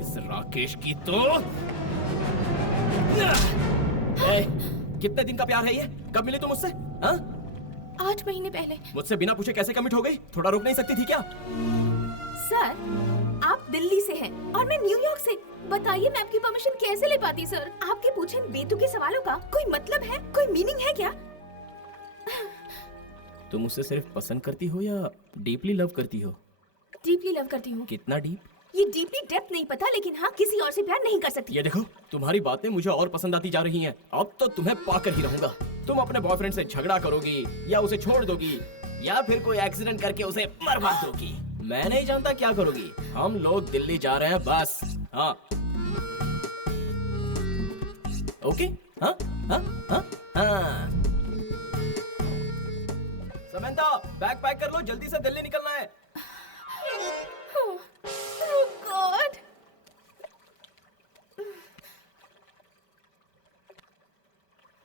इस राकेश की तो कितने दिन का प्यार है ये? कब मिले तुम मुझसे? हाँ? 8 महीने पहले। मुझसे बिना पूछे कैसे कमिट हो गई? थोड़ा रुक नहीं सकती थी क्या? सर, आप दिल्ली से हैं और मैं न्यूयॉर्क से। बताइए मैं आपकी परमिशन कैसे ले पाती सर? आपके पूछे बेतुके सवालों का कोई मतलब है, कोई मीनिंग है क्या? तुम मुझसे सिर्फ पसंद करती हो या डीपली लव करती हो? डीपली लव करती हूँ। कितना डीप? ये डीपली डेप्थ नहीं पता, लेकिन हाँ किसी और से प्यार नहीं कर सकती। ये देखो, तुम्हारी बातें मुझे और पसंद आती जा रही हैं। अब तो तुम्हें पाकर ही रहूंगा। तुम अपने बॉयफ्रेंड से झगड़ा करोगी या उसे छोड़ दोगी या फिर कोई एक्सीडेंट करके उसे मरवा दोगी। मैं नहीं जानता क्या करोगी। हम लोग दिल्ली जा रहे हैं बस। हाँ ओके। हाँ हाँ हाँ हाँ। समंता, बैग पैक कर लो, जल्दी से दिल्ली निकलना है। Oh God!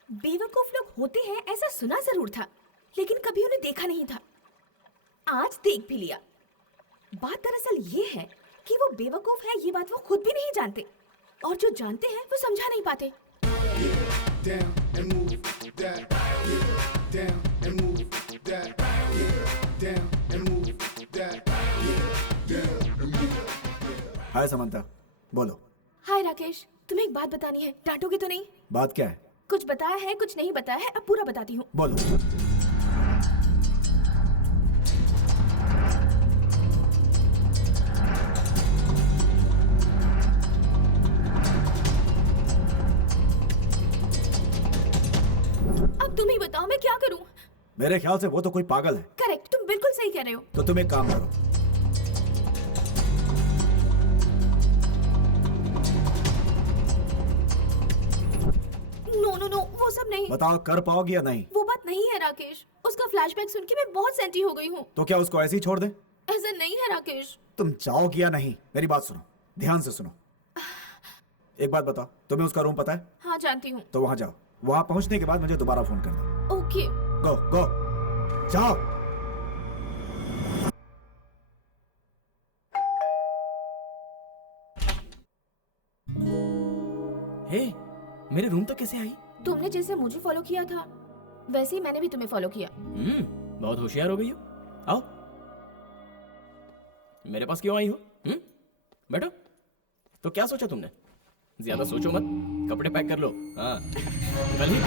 बेवकूफ लोग होते हैं ऐसा सुना जरूर था, लेकिन कभी उन्हें देखा नहीं था। आज देख भी लिया। बात दरअसल ये है कि वो बेवकूफ है, ये बात वो खुद भी नहीं जानते, और जो जानते हैं वो समझा नहीं पाते। हाय समंता, बोलो। हाय राकेश, तुम्हें एक बात बतानी है, डांटोगे तो नहीं? बात क्या है? कुछ बताया है, कुछ नहीं बताया है, अब पूरा बताती हूँ। बोलो। अब तुम ही बताओ, मैं क्या करूँ? मेरे ख्याल से वो तो कोई पागल है। करेक्ट, तुम बिल्कुल सही कह रहे हो। तो तुम एक काम करो, नो नो नो, वो सब नहीं। बताओ कर पाओगी या नहीं? वो बात नहीं है राकेश, उसका फ्लैशबैक सुन के मैं बहुत सेंटी हो गई हूँ। तो क्या उसको ऐसे ही छोड़ दे? ऐसा नहीं है राकेश। तुम चाहोगी या नहीं? मेरी बात सुनो, ध्यान से सुनो। एक बात बताओ, तुम्हें उसका रूम पता है? हाँ जानती हूँ। तो वहां जाओ, वहां पहुंचने के बाद मुझे दोबारा फोन करना। ओके। गो गो, जाओ। हे, मेरे रूम तक कैसे आई? तुमने जैसे मुझे फॉलो किया था, वैसे ही मैंने भी तुम्हें फॉलो किया। बहुत होशियार हो गई हो। आओ, मेरे पास क्यों आई हो? बैठो। तो क्या सोचा तुमने? ज्यादा सोचो मत, कपड़े पैक कर लो। हाँ, कल ही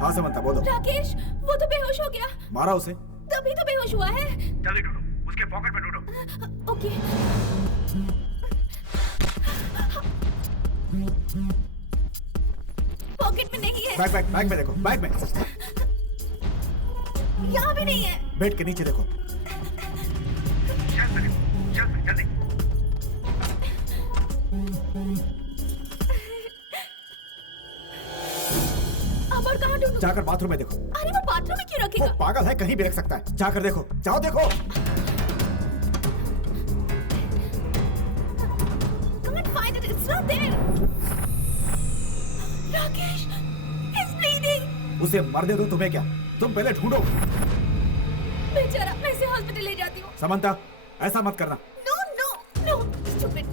हाँ समंता, बोलो। राकेश, वो तो बेहोश हो गया। मारा उसे? तभी तो बेहोश हुआ है। जल्दी ढूंढो, उसके पॉकेट में ढूंढो। ओके। पॉकेट में नहीं है। बैग बैग बैग में देखो, बैग में। यहाँ भी नहीं है। बेड के नीचे देखो। जल्दी। अब और कहाँ ढूंढूं? जाकर बाथरूम में देखो। अरे वो बाथरूम में क्यों वो रखेगा? पागल है, कहीं भी रख सकता है। जाकर देखो, जाओ देखो। Can't find it. It's not there. Rakesh, he's bleeding. उसे मर दे दो, तुम्हें क्या? तुम पहले ढूंढो। बेचारा, मैं इसे हॉस्पिटल ले जाती हूँ। समंता, ऐसा मत करना। No, no, no, stupid.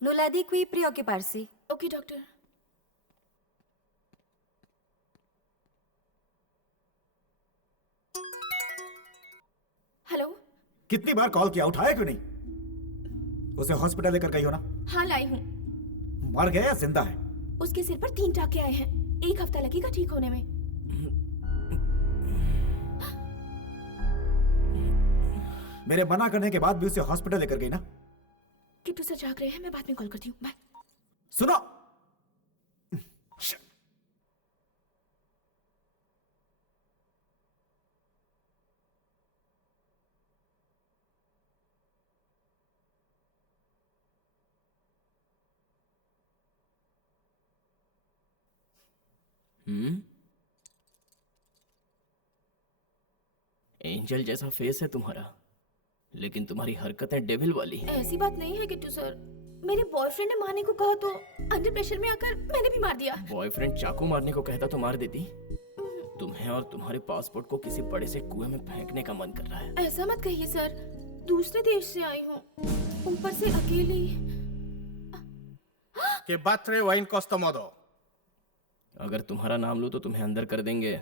Nulla di qui preoccuparsi. Okay doctor. Hello. कितनी बार कॉल किया, उठाया क्यों नहीं? उसे हॉस्पिटल लेकर गई हो ना? हाँ लाई हूँ। मर गया या जिंदा है? उसके सिर पर 3 टाके आए हैं, 1 हफ्ता लगेगा ठीक होने में। मेरे मना करने के बाद भी उसे हॉस्पिटल लेकर गई ना? किट्टू सर जाग रहे हैं, मैं बाद में कॉल करती हूँ। बाय। सुनो, एंजल जैसा फेस है तुम्हारा, लेकिन तुम्हारी हरकतें डेविल वाली हैं। ऐसी बात नहीं है किट्टू सर, मेरे बॉयफ्रेंड ने मारने को कहा तो अंडर प्रेशर में आकर मैंने भी मार दिया। बॉयफ्रेंड चाकू मारने को कहता तो मार देती। तुम्हें और तुम्हारे पासपोर्ट को किसी बड़े से कुएं में फेंकने का मन कर रहा है। ऐसा मत कहिए सर, दूसरे देश से आई हूँ, ऊपर से अकेली। Che battere o in questo modo? अगर तुम्हारा नाम लूं तो तुम्हें अंदर कर देंगे।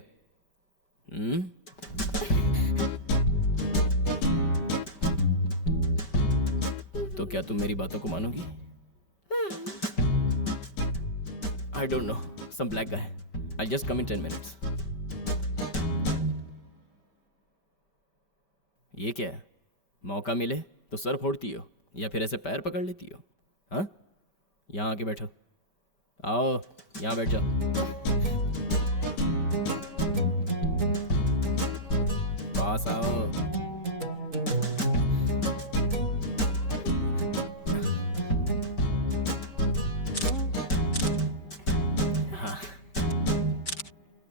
तो क्या तुम मेरी बातों को मानोगी? I don't know, some black guy. I'll just come in 10 minutes. ये क्या है? मौका मिले तो सर फोड़ती हो या फिर ऐसे पैर पकड़ लेती हो? हाँ? यहाँ आके बैठो। आओ, यहाँ बैठ जाओ। पास आओ।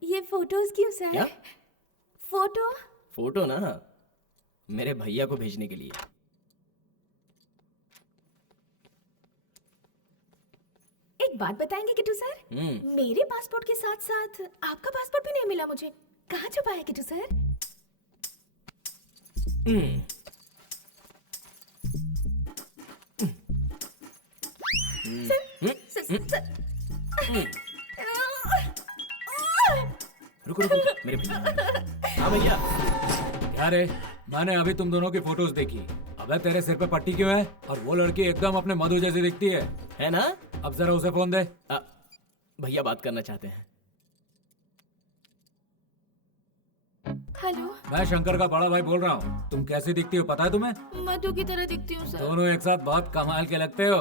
ये फोटोज क्यों सर? क्या? फोटो? फोटो ना, मेरे भैया को भेजने के लिए। एक बात बताएंगे किट्टू सर? मेरे पासपोर्ट के साथ साथ आपका पासपोर्ट भी नहीं मिला मुझे। कहाँ छुपा है किट्टू सर? सर। रुको रुको, मेरे भैया। हाँ भैया। क्या रे, मैंने अभी तुम दोनों की फोटोज देखी। अबे तेरे सिर पे पट्टी क्यों है? और वो लड़की एकदम अपने मधु जैसी दिखती है ना? अब जरा उसे फोन दे। भैया बात करना चाहते हैं। हेलो, मैं शंकर का बड़ा भाई बोल रहा हूँ। तुम कैसी दिखती हो पता है तुम्हें? मधु की तरह दिखती हूँ सर। दोनों एक साथ बहुत कमाल के लगते हो।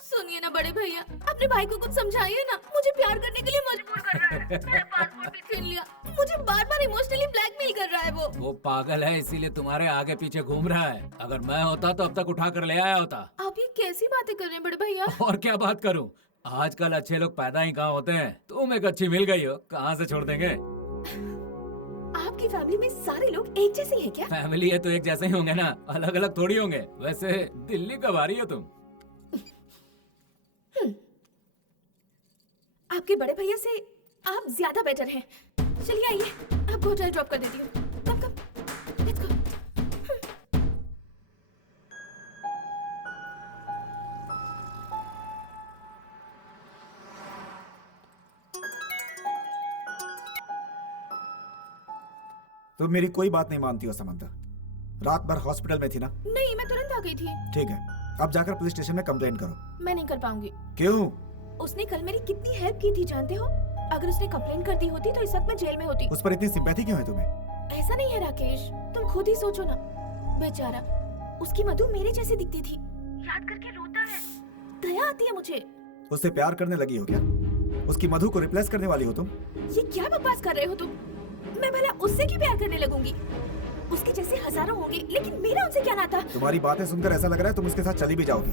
सुनिए ना बड़े भैया, अपने भाई को कुछ समझाइए ना। मुझे प्यार करने के लिए मजबूर कर रहा है। मेरा पासपोर्ट भी छीन लिया। मुझे बार बार इमोशनली ब्लैकमेल कर रहा है वो पागल है, इसीलिए तुम्हारे आगे पीछे घूम रहा है। अगर मैं होता तो अब तक उठा कर ले आया होता। आप ये कैसी बातें कर रहे हैं बड़े भैया? और क्या बात करूं? आजकल अच्छे लोग पैदा ही कहाँ होते हैं। तुम एक अच्छी मिल गई हो, कहाँ से छोड़ देंगे? आपकी फैमिली में सारे लोग एक जैसे हैं क्या? फैमिली है तो एक जैसे ही होंगे ना, अलग अलग थोड़ी होंगे। वैसे दिल्ली कब आ रही हो तुम? आपके बड़े भैया से आप ज्यादा बेटर हैं। चलिए आइए, आपको होटल ड्रॉप कर देती हूँ। कम कम, लेट्स गो। तुम मेरी कोई बात नहीं मानती हो समंता। रात भर हॉस्पिटल में थी ना? नहीं, मैं तुरंत आ गई थी। ठीक है, अब जाकर पुलिस स्टेशन में कंप्लेंट करो। मैं नहीं कर पाऊंगी। क्यों? उसने कल मेरी कितनी हेल्प की थी जानते हो? अगर उसने कंप्लेन कर दी होती तो इस वक्त मैं जेल में होती। उस पर इतनी सिंपैथी क्यों है तुम्हें? ऐसा नहीं है राकेश, तुम खुद ही सोचो ना। बेचारा, उसकी मधु मेरे जैसी दिखती थी। याद करके रोता है। दया आती है मुझे। उससे प्यार करने लगी हो क्या? उसकी मधु को रिप्लेस करने वाली हो तुम? ये क्या बकवास कर रहे हो तुम? मैं भला उससे क्यों प्यार करने लगूंगी? उसके जैसे हजारों होंगे, लेकिन मेरा उनसे क्या नाता? तुम्हारी बातें सुनकर ऐसा लग रहा है तुम उसके साथ चली भी जाओगी।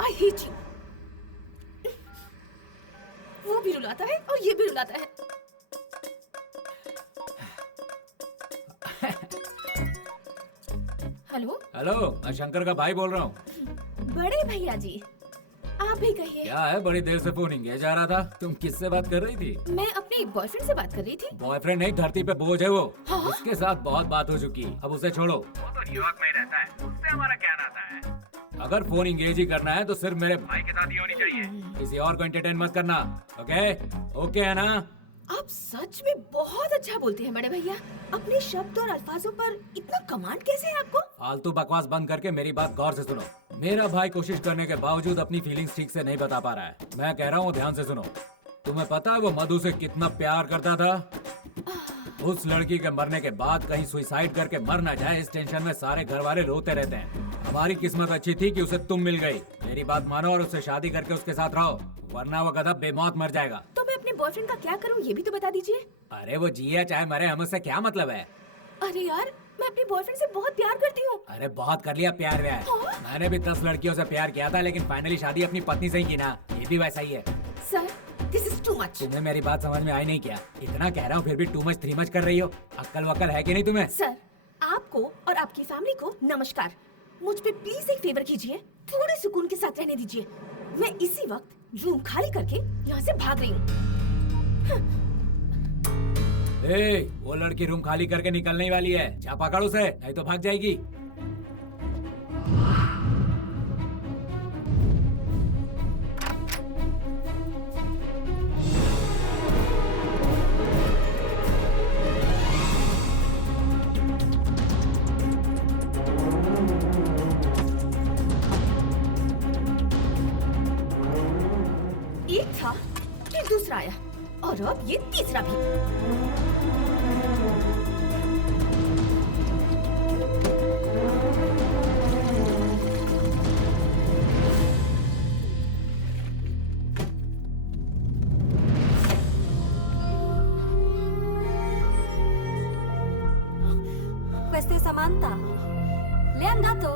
I hate you। वो भी रुलाता है और ये भी रुलाता है। हेलो हेलो, मैं शंकर का भाई बोल रहा हूँ। बड़े भैया जी, आप भी कहिए। क्या है, बड़ी देर से फोन इंगेज जा रहा था। तुम किससे बात कर रही थी? मैं अपने बॉयफ्रेंड से बात कर रही थी। बॉयफ्रेंड नहीं, धरती पे बोझ है वो। हाँ? उसके साथ बहुत बात हो चुकी, अब उसे छोड़ो। वो तो न्यूयॉर्क में ही रहता है, उससे हमारा क्या नाता है? अगर फोन इंगेज ही करना है तो सिर्फ मेरे भाई के साथ ही होनी चाहिए। किसी और को एंटरटेन मत करना। ओके ओके है ना? आप सच में बहुत अच्छा बोलते हैं बड़े भैया। अपने शब्द और अल्फाजों पर इतना कमांड कैसे है आपको? फालतू बकवास बंद करके मेरी बात गौर से सुनो। मेरा भाई कोशिश करने के बावजूद अपनी फीलिंग्स ठीक से नहीं बता पा रहा है। मैं कह रहा हूँ ध्यान से सुनो। तुम्हें पता है वो मधु से कितना प्यार करता था? उस लड़की के मरने के बाद कहीं सुसाइड करके मर ना जाए, इस टेंशन में सारे घर वाले रोते रहते हैं। हमारी किस्मत अच्छी थी कि उसे तुम मिल गई। मेरी बात मानो और उससे शादी करके उसके साथ रहो, वरना वो गधा बेमौत मर जाएगा। तो मैं अपने बॉयफ्रेंड का क्या करूँ, ये भी तो बता दीजिए। अरे वो जिए चाहे मरे, हमें उससे क्या मतलब है? अरे यार, मैं अपने बॉयफ्रेंड से बहुत प्यार करती हूँ। अरे बहुत कर लिया प्यार व्यार। हाँ? मैंने भी 10 लड़कियों से प्यार किया था, लेकिन फाइनली शादी अपनी पत्नी से ही की ना। ये भी वैसा ही है। Sir, this is too much. तुम्हें मेरी बात समझ में आई नहीं क्या? इतना कह रहा हूँ फिर भी टू मच 3 मच कर रही हो। अक्ल वक्ल है कि नहीं तुम्हें? सर, आपको और आपकी फैमिली को नमस्कार। मुझ पे प्लीज एक फेवर कीजिए। थोड़े सुकून के साथ रहने दीजिए। मैं इसी वक्त रूम खाली करके यहाँ से भाग रही हूँ। वो लड़की रूम खाली करके निकलने ही वाली है। जा पकड़ उसे, नहीं तो भाग जाएगी। एक था, फिर दूसरा आया और अब ये तीसरा भी। Questa è Samantha. Le è andato?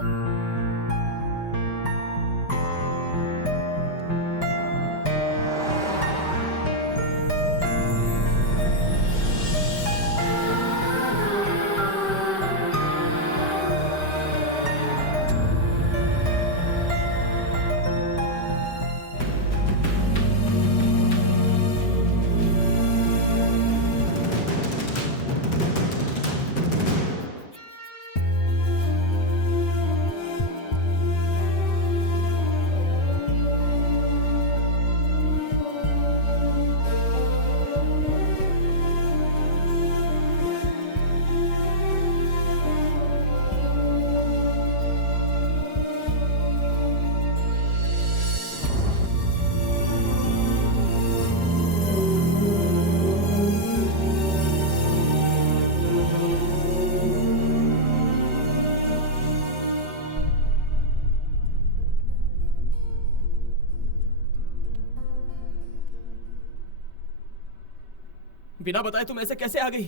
बिना बताए तुम ऐसे कैसे आ गई?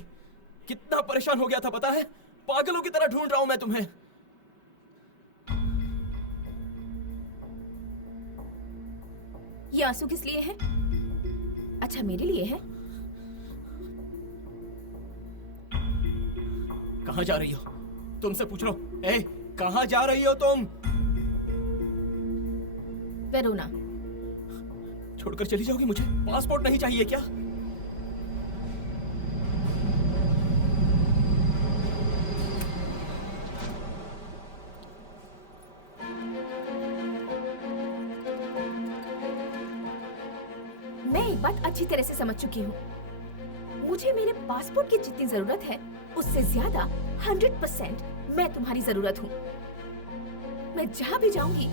कितना परेशान हो गया था पता है? पागलों की तरह ढूंढ रहा हूं मैं तुम्हें। ये आंसू किस लिए है? अच्छा मेरे लिए है। कहाँ जा रही हो? तुमसे पूछ रहा हूं। ए, कहाँ जा रही हो तुम? वेरोना। छोड़कर चली जाओगी मुझे? पासपोर्ट नहीं चाहिए क्या? मैं एक बात अच्छी तरह से समझ चुकी हूँ। मुझे मेरे पासपोर्ट की जितनी जरूरत है उससे ज्यादा 100% मैं तुम्हारी जरूरत हूँ। मैं जहाँ भी जाऊंगी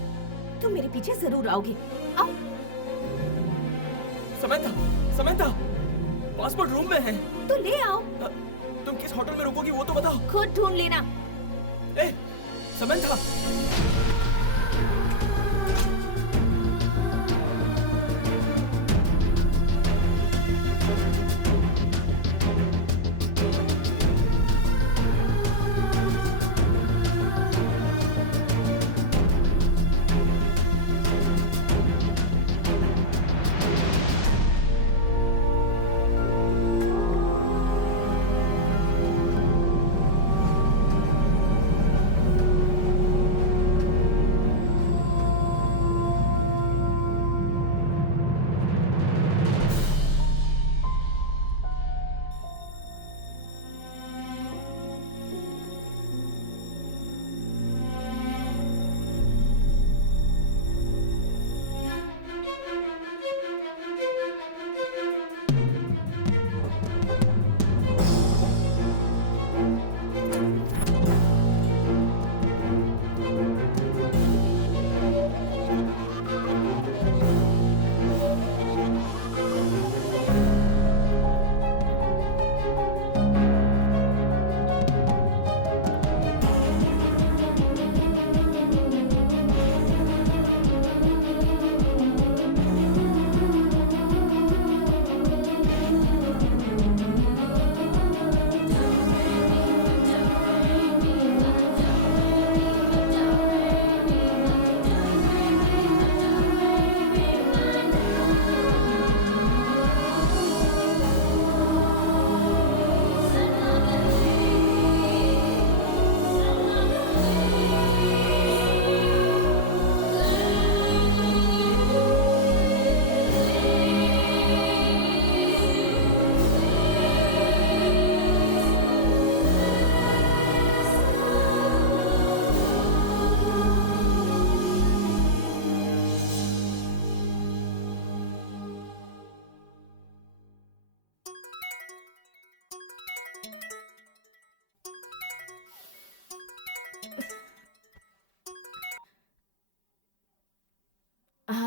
तुम मेरे पीछे जरूर आओगे। आओ। समंथा, समंथा, पासपोर्ट रूम में है। तो ले आओ। तुम किस होटल में रुकोगी वो तो बताओ। खुद ढूंढ लेना। ए, समंथा।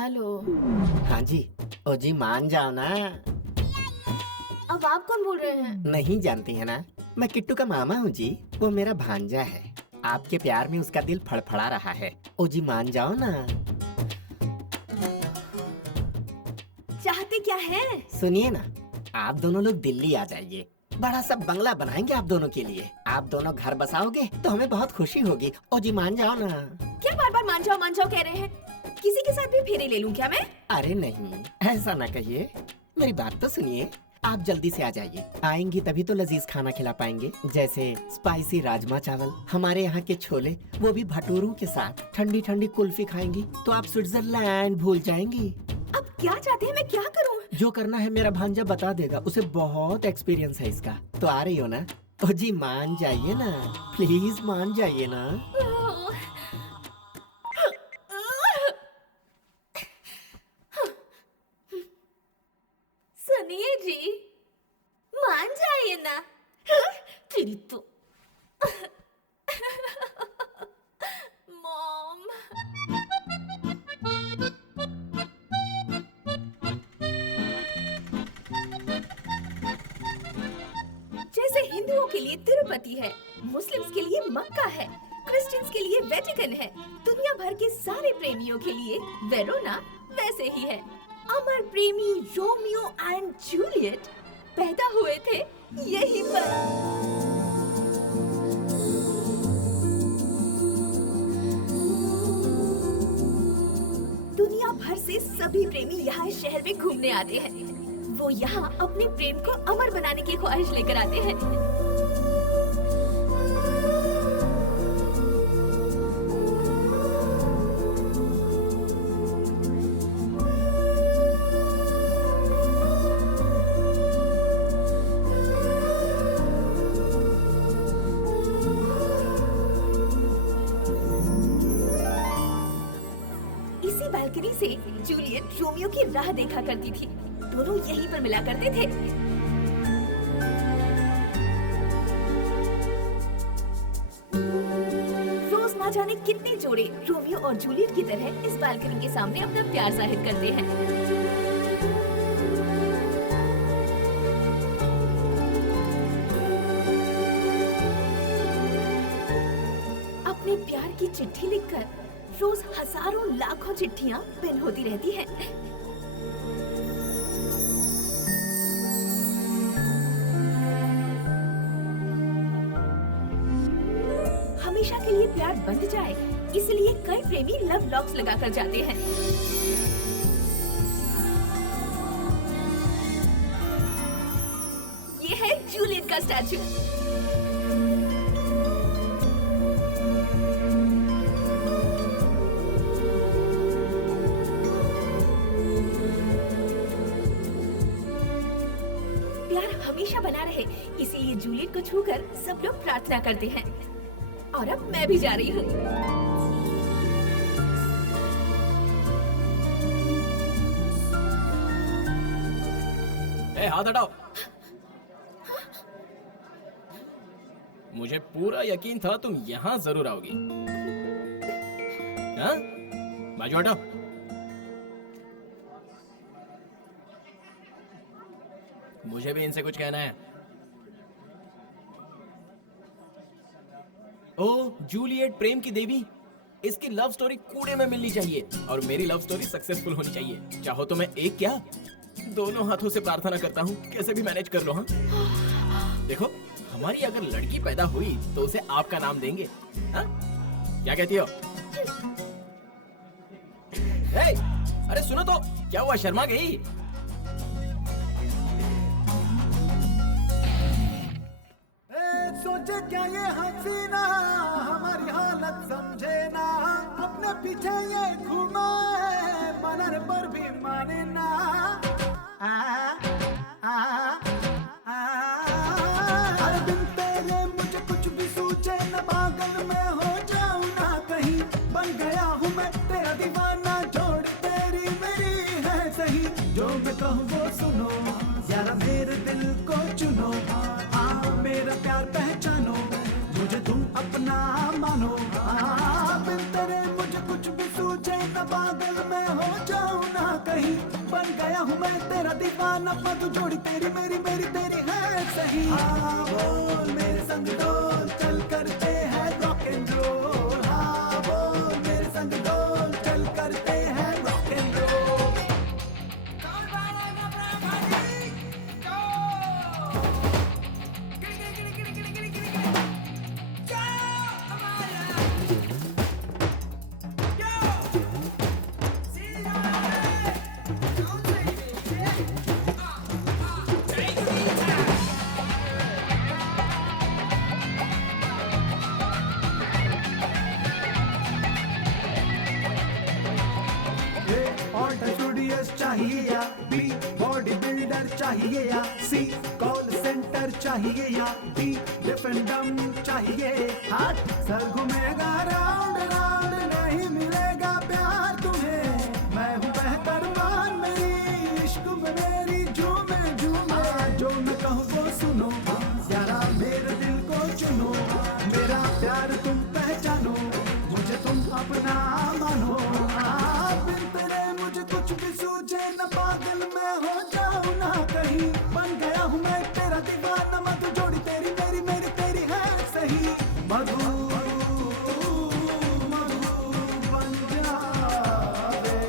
हेलो। हाँ जी। ओ जी मान जाओ ना। अब आप कौन बोल रहे हैं? नहीं जानती है ना, मैं किट्टू का मामा हूँ जी। वो मेरा भांजा है। आपके प्यार में उसका दिल फड़फड़ा रहा है। ओ जी मान जाओ ना। चाहते क्या है? सुनिए ना, आप दोनों लोग दिल्ली आ जाइए। बड़ा सा बंगला बनाएंगे आप दोनों के लिए। आप दोनों घर बसाओगे तो हमें बहुत खुशी होगी। ओ जी मान जाओ ना। क्या बार बार मान जाओ कह रहे हैं? किसी के साथ भी फेरे ले लूं क्या मैं? अरे नहीं, ऐसा ना कहिए। मेरी बात तो सुनिए। आप जल्दी से आ जाइए। आएंगी तभी तो लजीज खाना खिला पाएंगे, जैसे स्पाइसी राजमा चावल, हमारे यहाँ के छोले, वो भी भटूरों के साथ। ठंडी ठंडी कुल्फी खाएंगी तो आप स्विट्जरलैंड भूल जाएंगी। अब क्या चाहते हैं, मैं क्या करूं? जो करना है मेरा भांजा बता देगा, उसे बहुत एक्सपीरियंस है इसका। तो आ रही हो ना? ओ जी मान जाइए ना, प्लीज मान जाइए ना। सुनिए जी, मान जाइए ना। तेरी तो मॉम। जैसे हिंदुओं के लिए तिरुपति है, मुस्लिम्स के लिए मक्का है, क्रिश्चियंस के लिए वेटिकन है, दुनिया भर के सारे प्रेमियों के लिए वेरोना वैसे ही है। अमर प्रेमी रोमियो एंड जूलियट पैदा हुए थे यहीं पर। दुनिया भर से सभी प्रेमी यहाँ इस शहर में घूमने आते हैं। वो यहाँ अपने प्रेम को अमर बनाने की ख्वाहिश लेकर आते हैं। इसी बालकनी से जूलियट रोमियो की राह देखा करती थी। दोनों यहीं पर मिला करते थे। रोज ना जाने कितने जोड़े रोमियो और जूलियट की तरह इस बालकनी के सामने अपना प्यार जाहिर करते हैं। अपने प्यार की चिट्ठी लिखकर रोज हजारों लाखों चिट्ठियां पेन होती रहती हैं। हमेशा के लिए प्यार बंध जाए, इसलिए कई प्रेमी लव लॉक्स लगाकर जाते हैं। ये है जूलियट का स्टैचू। प्यार हमेशा बना रहे, इसीलिए जूलियट को छूकर सब लोग प्रार्थना करते हैं। और अब मैं भी जा रही हूँ। हाथ हटाओ। मुझे पूरा यकीन था तुम यहाँ जरूर आओगी। हाँ? बाजू हटाओ। मुझे भी इनसे कुछ कहना है। ओ जूलियट प्रेम की देवी, इसकी लव स्टोरी कूड़े में मिलनी चाहिए और मेरी लव स्टोरी सक्सेसफुल होनी चाहिए। चाहो तो मैं एक क्या दोनों हाथों से प्रार्थना करता हूँ, कैसे भी मैनेज कर लो। हाँ देखो, हमारी अगर लड़की पैदा हुई तो उसे आपका नाम देंगे। हाँ? क्या कहती हो? हे, अरे सुनो तो, क्या हुआ, शर्मा गई? सोचे क्या ये हसीना हमारी हालत समझे ना, अपने पीछे ये घुमा है मनर पर भी माने ना। हर दिन तेरे मुझे कुछ भी सूझे न, पागल में हो जाऊं ना कहीं। बन गया हूँ मैं तेरा दीवाना, जोड़ तेरी मेरी है सही। जो मैं कहूँ वो सुनो, जरा मेरे दिल को चुनो। मेरा प्यार पहचानो, मुझे तुम अपना मानो। बिन तेरे मुझे कुछ भी सूझे न, पागल मैं हो जाऊं ना कहीं। बन गया हूँ मैं तेरा दीवाना, मधु जोड़ी तेरी मेरी मेरी तेरी है सही। हाँ बोल मेरे संग डोल, चल करते हैं रॉक एंड रोल। हाँ बोल मेरे संग डोल, चल करते हैं रॉक एंड रोल। चाहिए या बी बॉडी बिल्डर चाहिए या सी कॉल सेंटर चाहिए या डी डिफेंडम चाहिए। हाथ सर घूमेगा राउंड राउंड, नहीं मिलेगा प्यार तुम्हें। मैं हूँ बेहतर मान मेरी, इश्क में मेरी झूमे झूमे। जो मैं कहूँ वो सुनो, यारा मेरे दिल को चुनो। मेरा प्यार तुम पहचानो, मुझे तुम अपना मानो। बिन तेरे मुझे कुछ भी सूझे न, पागल मैं हो जाऊं ना कहीं। बन गया हूँ मैं तेरा दीवाना, मधु जोड़ी तेरी मेरी मेरी तेरी है सही। मधु मधु बन जावे।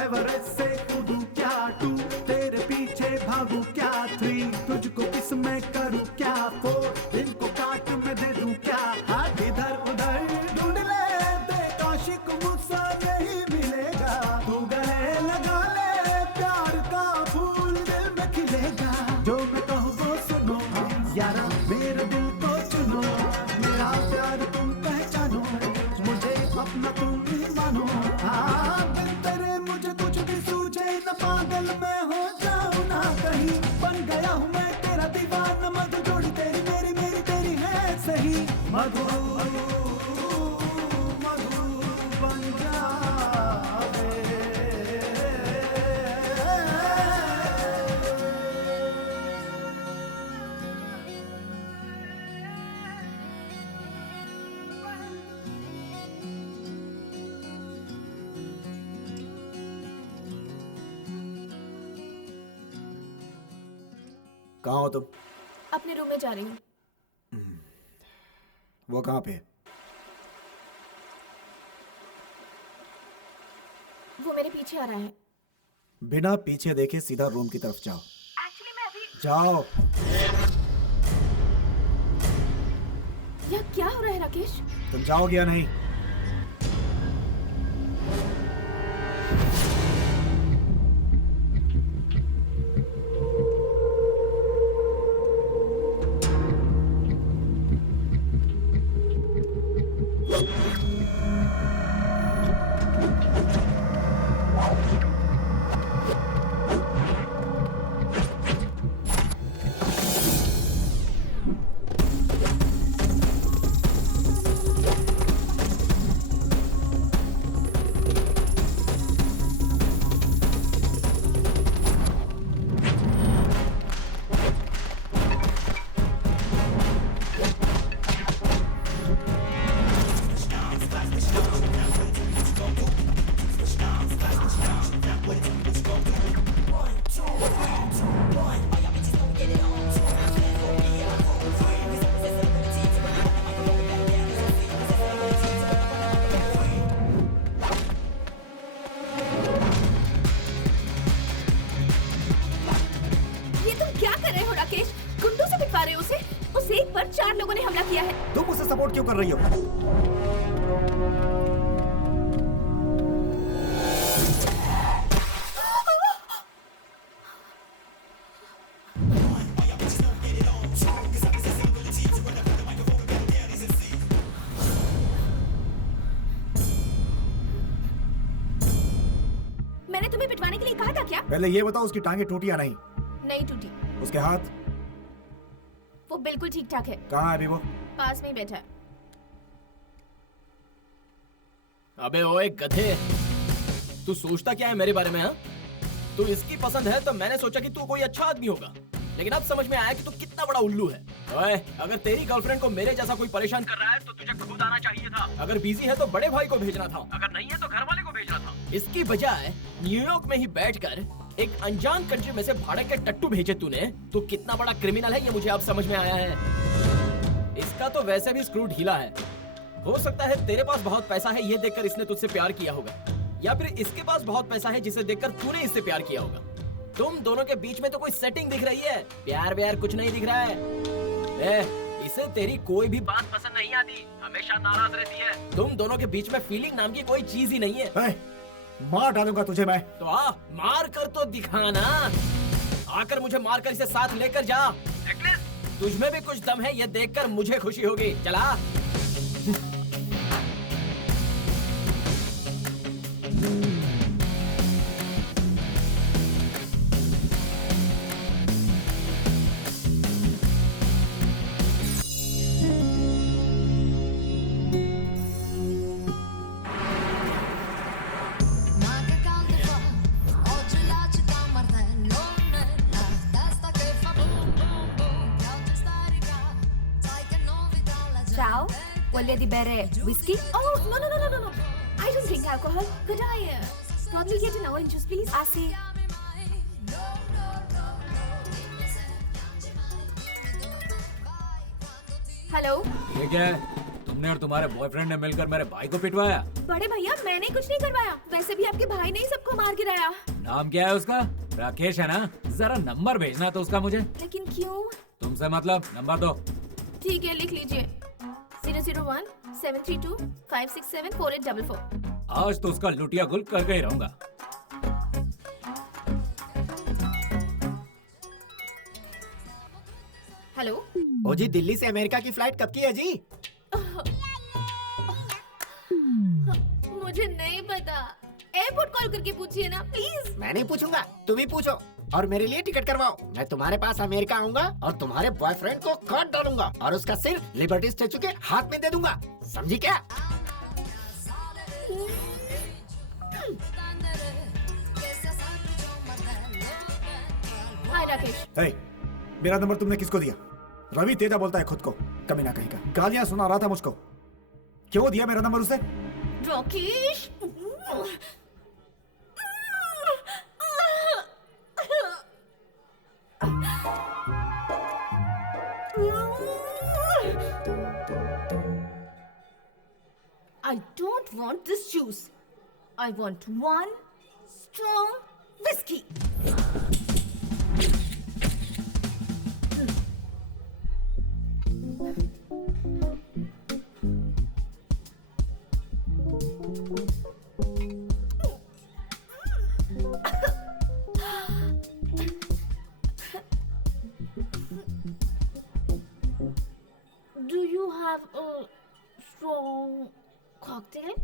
एवरेस्ट से कूदूं क्या टू, तेरे पीछे भागूं क्या थ्री। तुझको किस में करूं क्या फोर, दिल को काट में दे दूं क्या। हाथ इधर उधर ढूंढ ले, देख आशिक मुझसा नहीं मिलेगा। तू गले लगा ले, प्यार का फूल दिल में खिलेगा। जो मैं कहूँ वो सुनो, यारा मेरे दिल को चुनो। मेरा प्यार तुम पहचानो, मुझे अपना तुम ही मानो। हाँ बिन तेरे मुझे कुछ भी सूझे न, पागल मैं हो जाऊं ना कहीं। बन गया हूँ मैं तेरा दीवाना, मधु जोड़ी तेरी मेरी मेरी तेरी है सही। मधु मधु बन जावे। कहाँ हो तुम? अपने रूम में जा रही हूँ। वो कहाँ पे है? वो मेरे पीछे आ रहा है। बिना पीछे देखे सीधा रूम की तरफ जाओ। एक्चुअली मैं अभी जाओ। यह क्या हो रहा है राकेश? तुम जाओगे या नहीं? लोगों ने हमला किया है। तुम उसे सपोर्ट क्यों कर रही हो? मैंने तुम्हें पिटवाने के लिए कहा था क्या? पहले ये बताओ उसकी टांगे टूटी या नहीं? नहीं टूटी। उसके हाथ? वो बिल्कुल ठीक ठाक है। कहाँ है अभी वो? पास में ही बैठा है। अबे ओए गधे, तू सोचता क्या है मेरे बारे में? हाँ, तू इसकी पसंद है तो मैंने सोचा कि तू कोई अच्छा आदमी होगा, लेकिन अब समझ में आया कि तू कितना बड़ा उल्लू है। ओए, अगर तेरी गर्लफ्रेंड को मेरे जैसा कोई परेशान कर रहा है तो तुझे खुद आना चाहिए था। अगर बिजी है तो बड़े भाई को भेजना था, अगर नहीं है तो घर वाले को भेजना था। इसकी बजाय न्यूयॉर्क में ही बैठकर एक अनजान कंट्री में से भाड़े के टट्टू भेजे तूने। तू कितना बड़ा क्रिमिनल है ये मुझे अब समझ में आया है। इसका तो वैसे भी स्क्रू ढीला है। हो सकता है तेरे पास बहुत पैसा है ये देखकर इसने तुझसे प्यार किया होगा, या फिर इसके पास बहुत पैसा है जिसे देखकर तूने इससे प्यार किया होगा। तुम दोनों के बीच में तो कोई सेटिंग दिख रही है, प्यार व्यार कुछ नहीं दिख रहा है। इसे तेरी कोई भी बात पसंद नहीं आती, हमेशा नाराज रहती है। तुम दोनों के बीच में फीलिंग नाम की कोई चीज ही नहीं है। मार डालूंगा तुझे मैं। तो आ, मार कर तो दिखाना। आकर मुझे मार कर इसे साथ लेकर जा। एटलीस्ट तुझमें भी कुछ दम है ये देखकर मुझे खुशी होगी। चला। Ciao, voglio di bere whiskey? Oh, no. I don't drink alcohol. Could I probably get an orange juice, please? I see. Hello. ये क्या है? तुमने और तुम्हारे बॉयफ्रेंड ने मिलकर मेरे भाई को पिटवाया? बड़े भैया मैंने कुछ नहीं करवाया, वैसे भी आपके भाई ने ही सबको मार गिराया। नाम क्या है उसका? राकेश है ना? जरा नंबर भेजना तो उसका मुझे। लेकिन क्यों? तुमसे मतलब, नंबर दो। ठीक है लिख लीजिए 001-732-567-4844। आज तो उसका लुटिया गुल करके ही रहूंगा। हेलो। ओ जी, दिल्ली से अमेरिका की फ्लाइट कब की है जी? मुझे नहीं पता, एयरपोर्ट कॉल करके पूछिए ना प्लीज। मैं नहीं पूछूंगा, तुम ही पूछो और मेरे लिए टिकट करवाओ। मैं तुम्हारे पास अमेरिका आऊंगा और तुम्हारे बॉयफ्रेंड को काट डालूंगा और उसका सिर लिबर्टी स्टैचू के हाथ में दे दूंगा, समझी क्या? हाय राकेश। मेरा नंबर तुमने किसको दिया? रवि तेजा बोलता है खुद को, कमीना कहीं का। गालियां सुना रहा था मुझको। क्यों दिया मेरा नंबर उसे? Rakesh. I don't want this juice. I want one strong whiskey. Do you have a strong cocktail?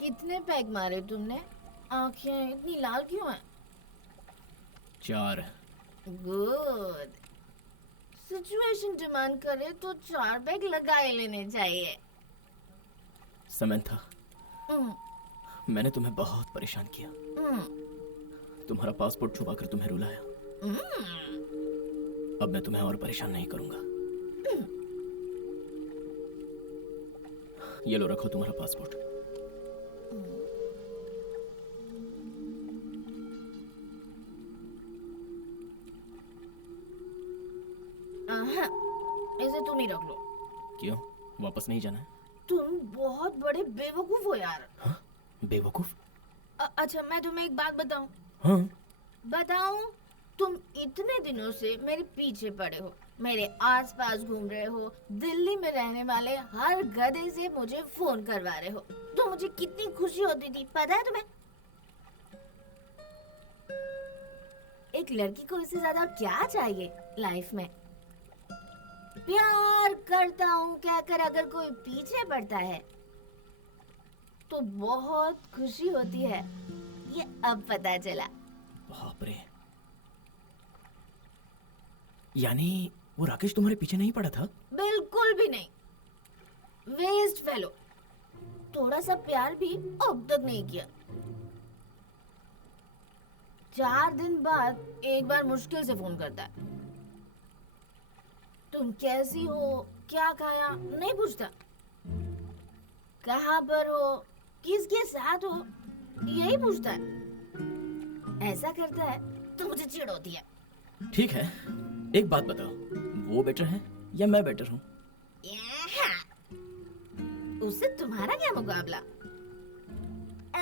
कितने पैग मारे तुमने? आंखें इतनी लाल क्यों हैं? 4। गुड। सिचुएशन डिमांड करे तो 4 पैग लगा ही लेने चाहिए। समंथा, मैंने तुम्हें बहुत परेशान किया। तुम्हारा पासपोर्ट छुपा कर तुम्हें रुलाया। अब मैं तुम्हें और परेशान नहीं करूंगा। ये लो, रखो तुम्हारा पासपोर्ट। पास नहीं जाना है? तुम बहुत बड़े बेवकूफ हो यार। हाँ? बेवकूफ? अच्छा मैं तुम्हें एक बात बताऊं? हाँ? बताऊं? तुम इतने दिनों से मेरे पीछे पड़े हो, मेरे आसपास घूम रहे हो, दिल्ली में रहने वाले हर गधे से मुझे फोन करवा रहे हो। तो मुझे कितनी खुशी होती थी पता है तुम्हें? एक लड़की को इससे ज्यादा क्या चाहिए लाइफ में? प्यार करता हूँ कहकर अगर कोई पीछे पड़ता है तो बहुत खुशी होती है, ये अब पता चला। बाप रे, यानी वो राकेश तुम्हारे पीछे नहीं पड़ा था? बिल्कुल भी नहीं, वेस्ट फेलो। थोड़ा सा प्यार भी अब तक नहीं किया। 4 दिन बाद एक बार मुश्किल से फोन करता है। तुम कैसी हो, क्या खाया, नहीं पूछता। कहाँ पर हो, किसके साथ हो, यही पूछता है। ऐसा करता है तो मुझे चिढ़ होती है। ठीक है, एक बात बताओ, वो बेटर है या मैं बेटर हूँ? उससे तुम्हारा क्या मुकाबला?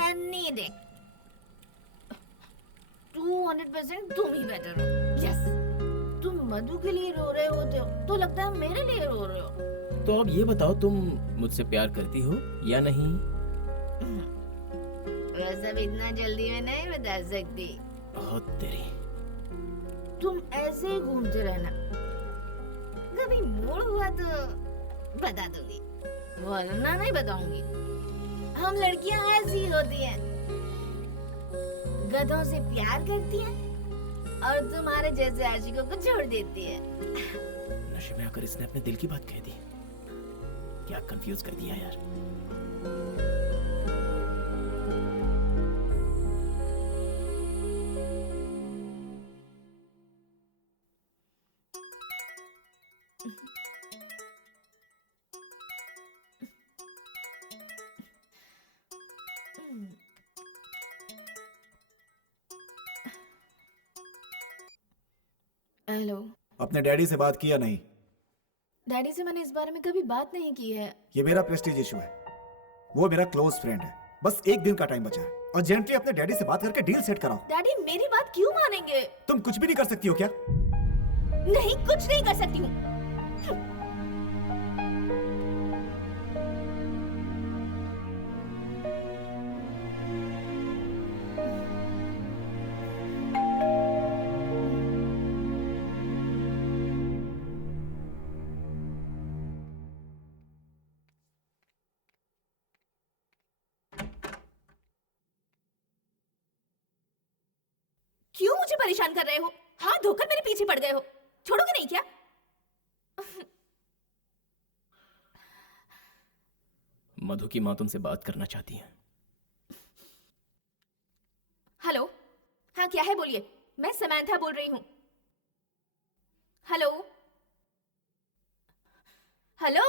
एनी डे 200% तुम ही बेटर हो। यस, तुम मधु के लिए रो रहे होते हो तो लगता है मेरे लिए रो रहे हो। तो अब ये बताओ, तुम मुझसे प्यार करती हो या नहीं? वैसे भी इतना जल्दी में नहीं बता सकती। ओह तेरी। तुम ऐसे ही घूमते रहना, कभी मूड हुआ तो बता दूंगी, वरना नहीं बताऊंगी। हम लड़कियां ऐसी होती हैं, गधों से प्यार करती हैं और तुम्हारे जैसे आशिकों को छोड़ देती है। नशे में आकर इसने अपने दिल की बात कह दी। क्या कंफ्यूज कर दिया यार। हेलो। अपने डैडी से बात किया नहीं? डैडी से मैंने इस बारे में कभी बात नहीं की है। ये मेरा प्रेस्टीज इशू है, वो मेरा क्लोज फ्रेंड है। बस एक दिन का टाइम बचा है, अर्जेंटली अपने डैडी से बात करके डील सेट कराओ। डैडी मेरी बात क्यों मानेंगे? तुम कुछ भी नहीं कर सकती हो क्या? नहीं, कुछ नहीं कर सकती हूँ। क्यों मुझे परेशान कर रहे हो? हाथ धोकर मेरे पीछे पड़ गए हो, छोड़ोगे नहीं क्या? मधु की माँ तुमसे बात करना चाहती है। हेलो। हाँ क्या है बोलिए, मैं समंथा बोल रही हूँ। Hello hello.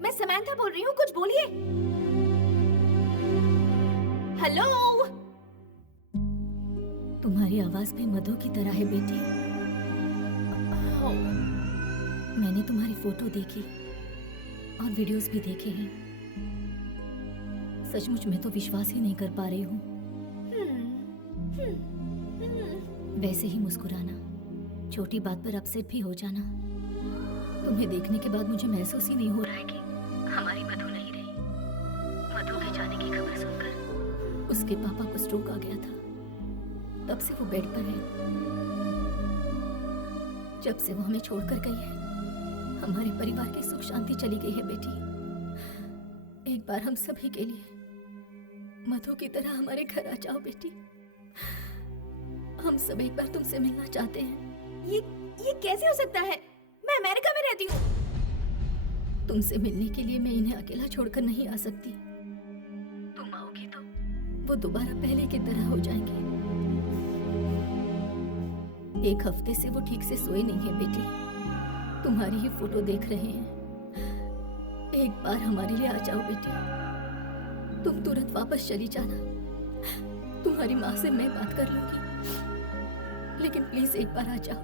मैं समंथा बोल रही हूँ, कुछ बोलिए। हेलो। तुम्हारी आवाज भी मधु की तरह है बेटी। मैंने तुम्हारी फोटो देखी और वीडियोस भी देखे हैं। सचमुच मैं तो विश्वास ही नहीं कर पा रही हूँ। वैसे ही मुस्कुराना, छोटी बात पर अपसेट भी हो जाना। तुम्हें देखने के बाद मुझे महसूस ही नहीं हो रहा है कि हमारी मधु नहीं रही। मधु के जाने की खबर सुनकर उसके पापा को स्ट्रोक आ गया था, तब से वो बेड पर है। जब से वो हमें छोड़कर गई है, हमारे परिवार की सुख शांति चली गई है बेटी। एक बार हम सभी के लिए मधु की तरह हमारे घर आ जाओ बेटी। हम सब एक बार तुमसे मिलना चाहते हैं। ये कैसे हो सकता है? मैं अमेरिका में रहती हूँ। तुमसे मिलने के लिए मैं इन्हें अकेला छोड़कर नहीं आ सकती। तुम आओगी तो वो दोबारा पहले की तरह हो जाएंगे। एक हफ्ते से वो ठीक से सोए नहीं है बेटी, तुम्हारी ही फोटो देख रहे हैं। एक बार हमारे लिए आ जाओ बेटी। तुम तुरंत वापस चली जाना। तुम्हारी माँ से मैं बात कर लूंगी, लेकिन प्लीज एक बार आ जाओ।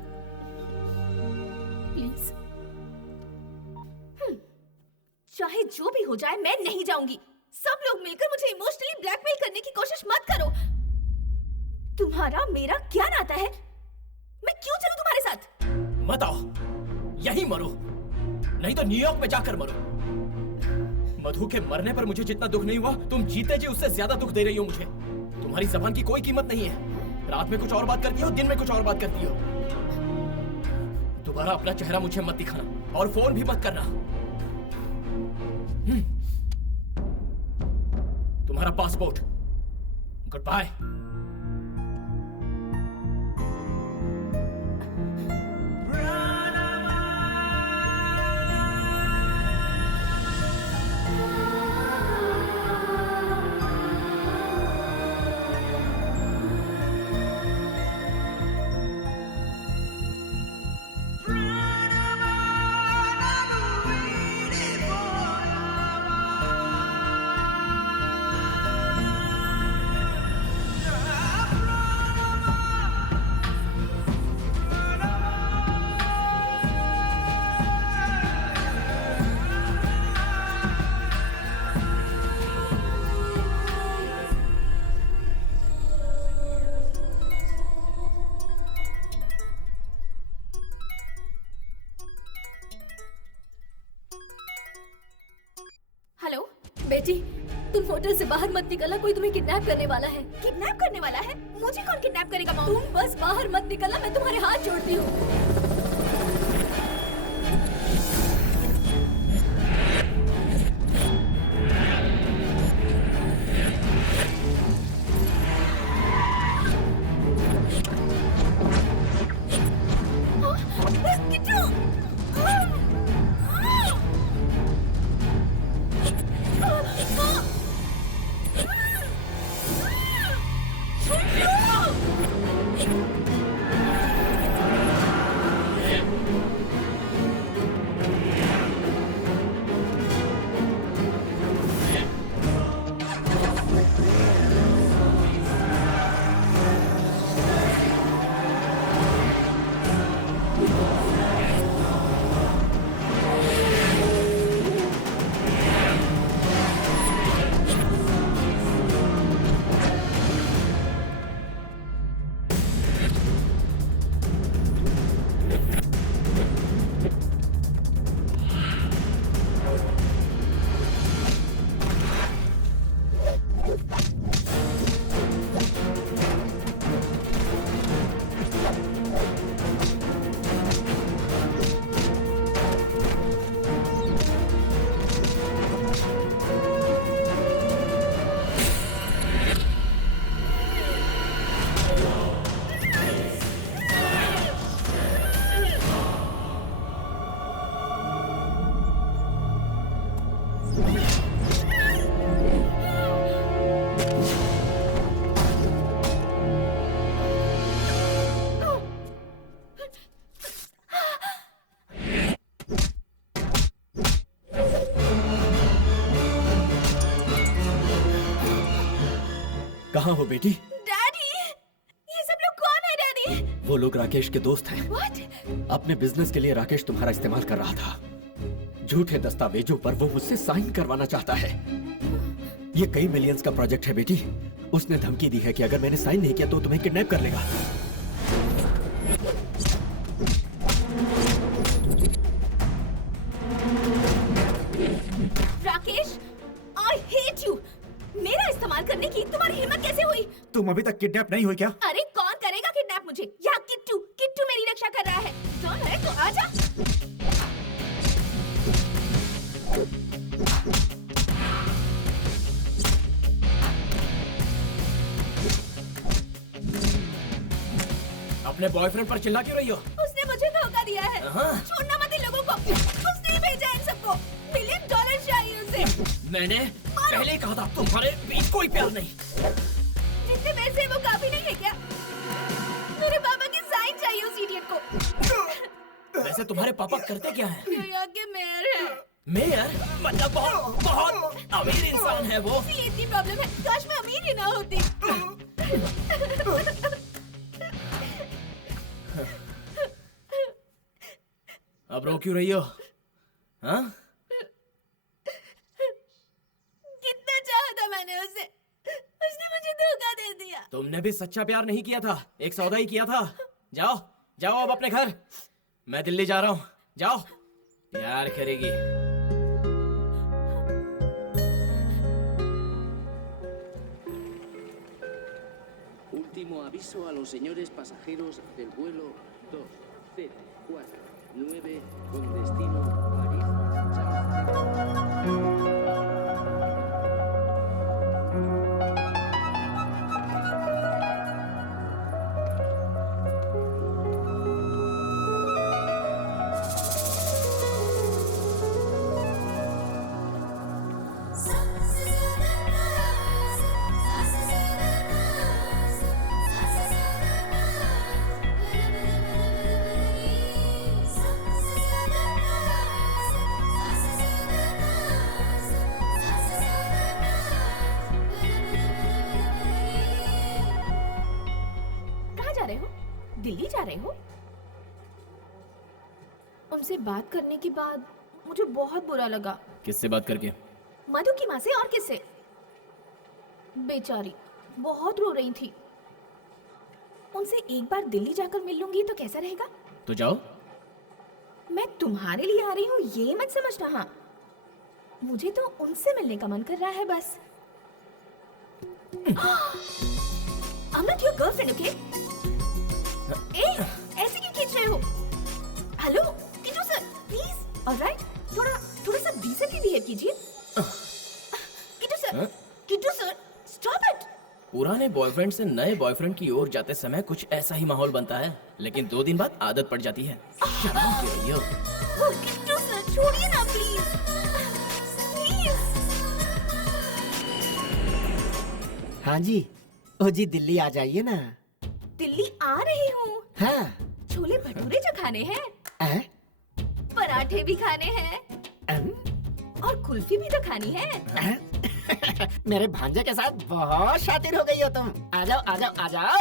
प्लीज। चाहे जो भी हो जाए मैं नहीं जाऊंगी। सब लोग मिलकर मुझे इमोशनली ब्लैकमेल करने की कोशिश मत करो। तुम्हारा मेरा क्या नाता है? मैं क्यों चलूं तुम्हारे साथ? मत आओ, यहीं मरो, नहीं तो न्यूयॉर्क में जाकर मरो। मधु के मरने पर मुझे जितना दुख नहीं हुआ, तुम जीते जी उससे ज्यादा दुख दे रही हो मुझे। तुम्हारी जबान की कोई कीमत नहीं है। रात में कुछ और बात करती हो, दिन में कुछ और बात करती हो। दोबारा अपना चेहरा मुझे मत दिखाना और फोन भी मत करना। तुम्हारा पासपोर्ट, गुड बाय। हेलो बेटी, तुम होटल से बाहर मत निकलना, कोई तुम्हें किडनैप करने वाला है। किडनैप करने वाला है? मुझे कौन किडनैप करेगा मॉम? तुम बस बाहर मत निकलना, मैं तुम्हारे हाथ जोड़ती हूँ। कहाँ हो बेटी? डैडी, ये सब लोग कौन है डैडी? वो लोग राकेश के दोस्त हैं। What? अपने बिजनेस के लिए राकेश तुम्हारा इस्तेमाल कर रहा था। झूठे दस्तावेजों पर वो मुझसे साइन करवाना चाहता है। ये कई मिलियंस का प्रोजेक्ट है बेटी। उसने धमकी दी है कि अगर मैंने साइन नहीं किया तो तुम्हें किडनैप कर लेगा। Rakesh, I hate you। मेरा इस्तेमाल करने की तुम्हारी हिम्मत कैसे हुई? तुम अभी तक किडनैप नहीं हुई क्या? अरे कौन करेगा किडनैप मुझे? यहाँ किट्टू, किट्टू मेरी रक्षा कर रहा है। डर है तो आजा। अपने बॉयफ्रेंड पर चिल्ला क्यों रही हो? उसने मुझे धोखा दिया है। छोड़ना मत इन लोगों को। उसने ही भेजा इन सबको। $1 मिलियन चाहिए उसे। मैंने पहले ही कहा था तुम्हारे बीच कोई प्यार नहीं। जितने पैसे वो काफी नहीं है क्या? मेरे पापा की साइन चाहिए उस इडियट को। वैसे तुम्हारे पापा करते क्या हैं? न्यूयॉर्क के मेयर है। मेयर? मतलब बहुत बहुत अमीर इंसान है वो। इतनी प्रॉब्लम है, काश मैं अमीर ही ना होती। अब रो क्यों रही हो? हाँ? कितना चाहा था मैंने उसे, उसने मुझे धोखा दे दिया। तुमने भी सच्चा प्यार नहीं किया था, एक सौदा ही किया था। जाओ जाओ अब अपने घर, मैं दिल्ली जा रहा हूँ। जाओ, प्यार करेगी। Último aviso a los señores pasajeros del vuelo 2049 con destino París. Delhi जा रहे हो? उनसे बात करने के बाद मुझे बहुत बुरा लगा। किससे बात करके? मधु की माँ से। और किससे? बेचारी बहुत रो रही थी। उनसे एक बार दिल्ली जाकर मिल लूंगी तो कैसा रहेगा? तो जाओ। मैं तुम्हारे लिए आ रही हूँ ये मत समझना। हाँ, मुझे तो उनसे मिलने का मन कर रहा है बस। I'm not your girlfriend, okay? ऐसे क्यों खींच रहे हो? Hello Kittu sir, please. Alright, थोड़ा सा डिसेंटली बिहेव कीजिए। Kittu sir, stop it. पुराने बॉयफ्रेंड से नए बॉयफ्रेंड की ओर जाते समय कुछ ऐसा ही माहौल बनता है, लेकिन 2 दिन बाद आदत पड़ जाती है। शर्म क्यों रही हो? किटू सर छोड़िए ना प्लीज। हाँ जी, ओ जी दिल्ली आ जाइए ना। दिल्ली आ रही हूँ। हाँ। छोले भटूरे जो खाने हैं, पराठे भी खाने हैं, और कुल्फी भी तो खानी है। मेरे भांजे के साथ बहुत शातिर हो गई हो तुम। आ जाओ आ जाओ आ जाओ।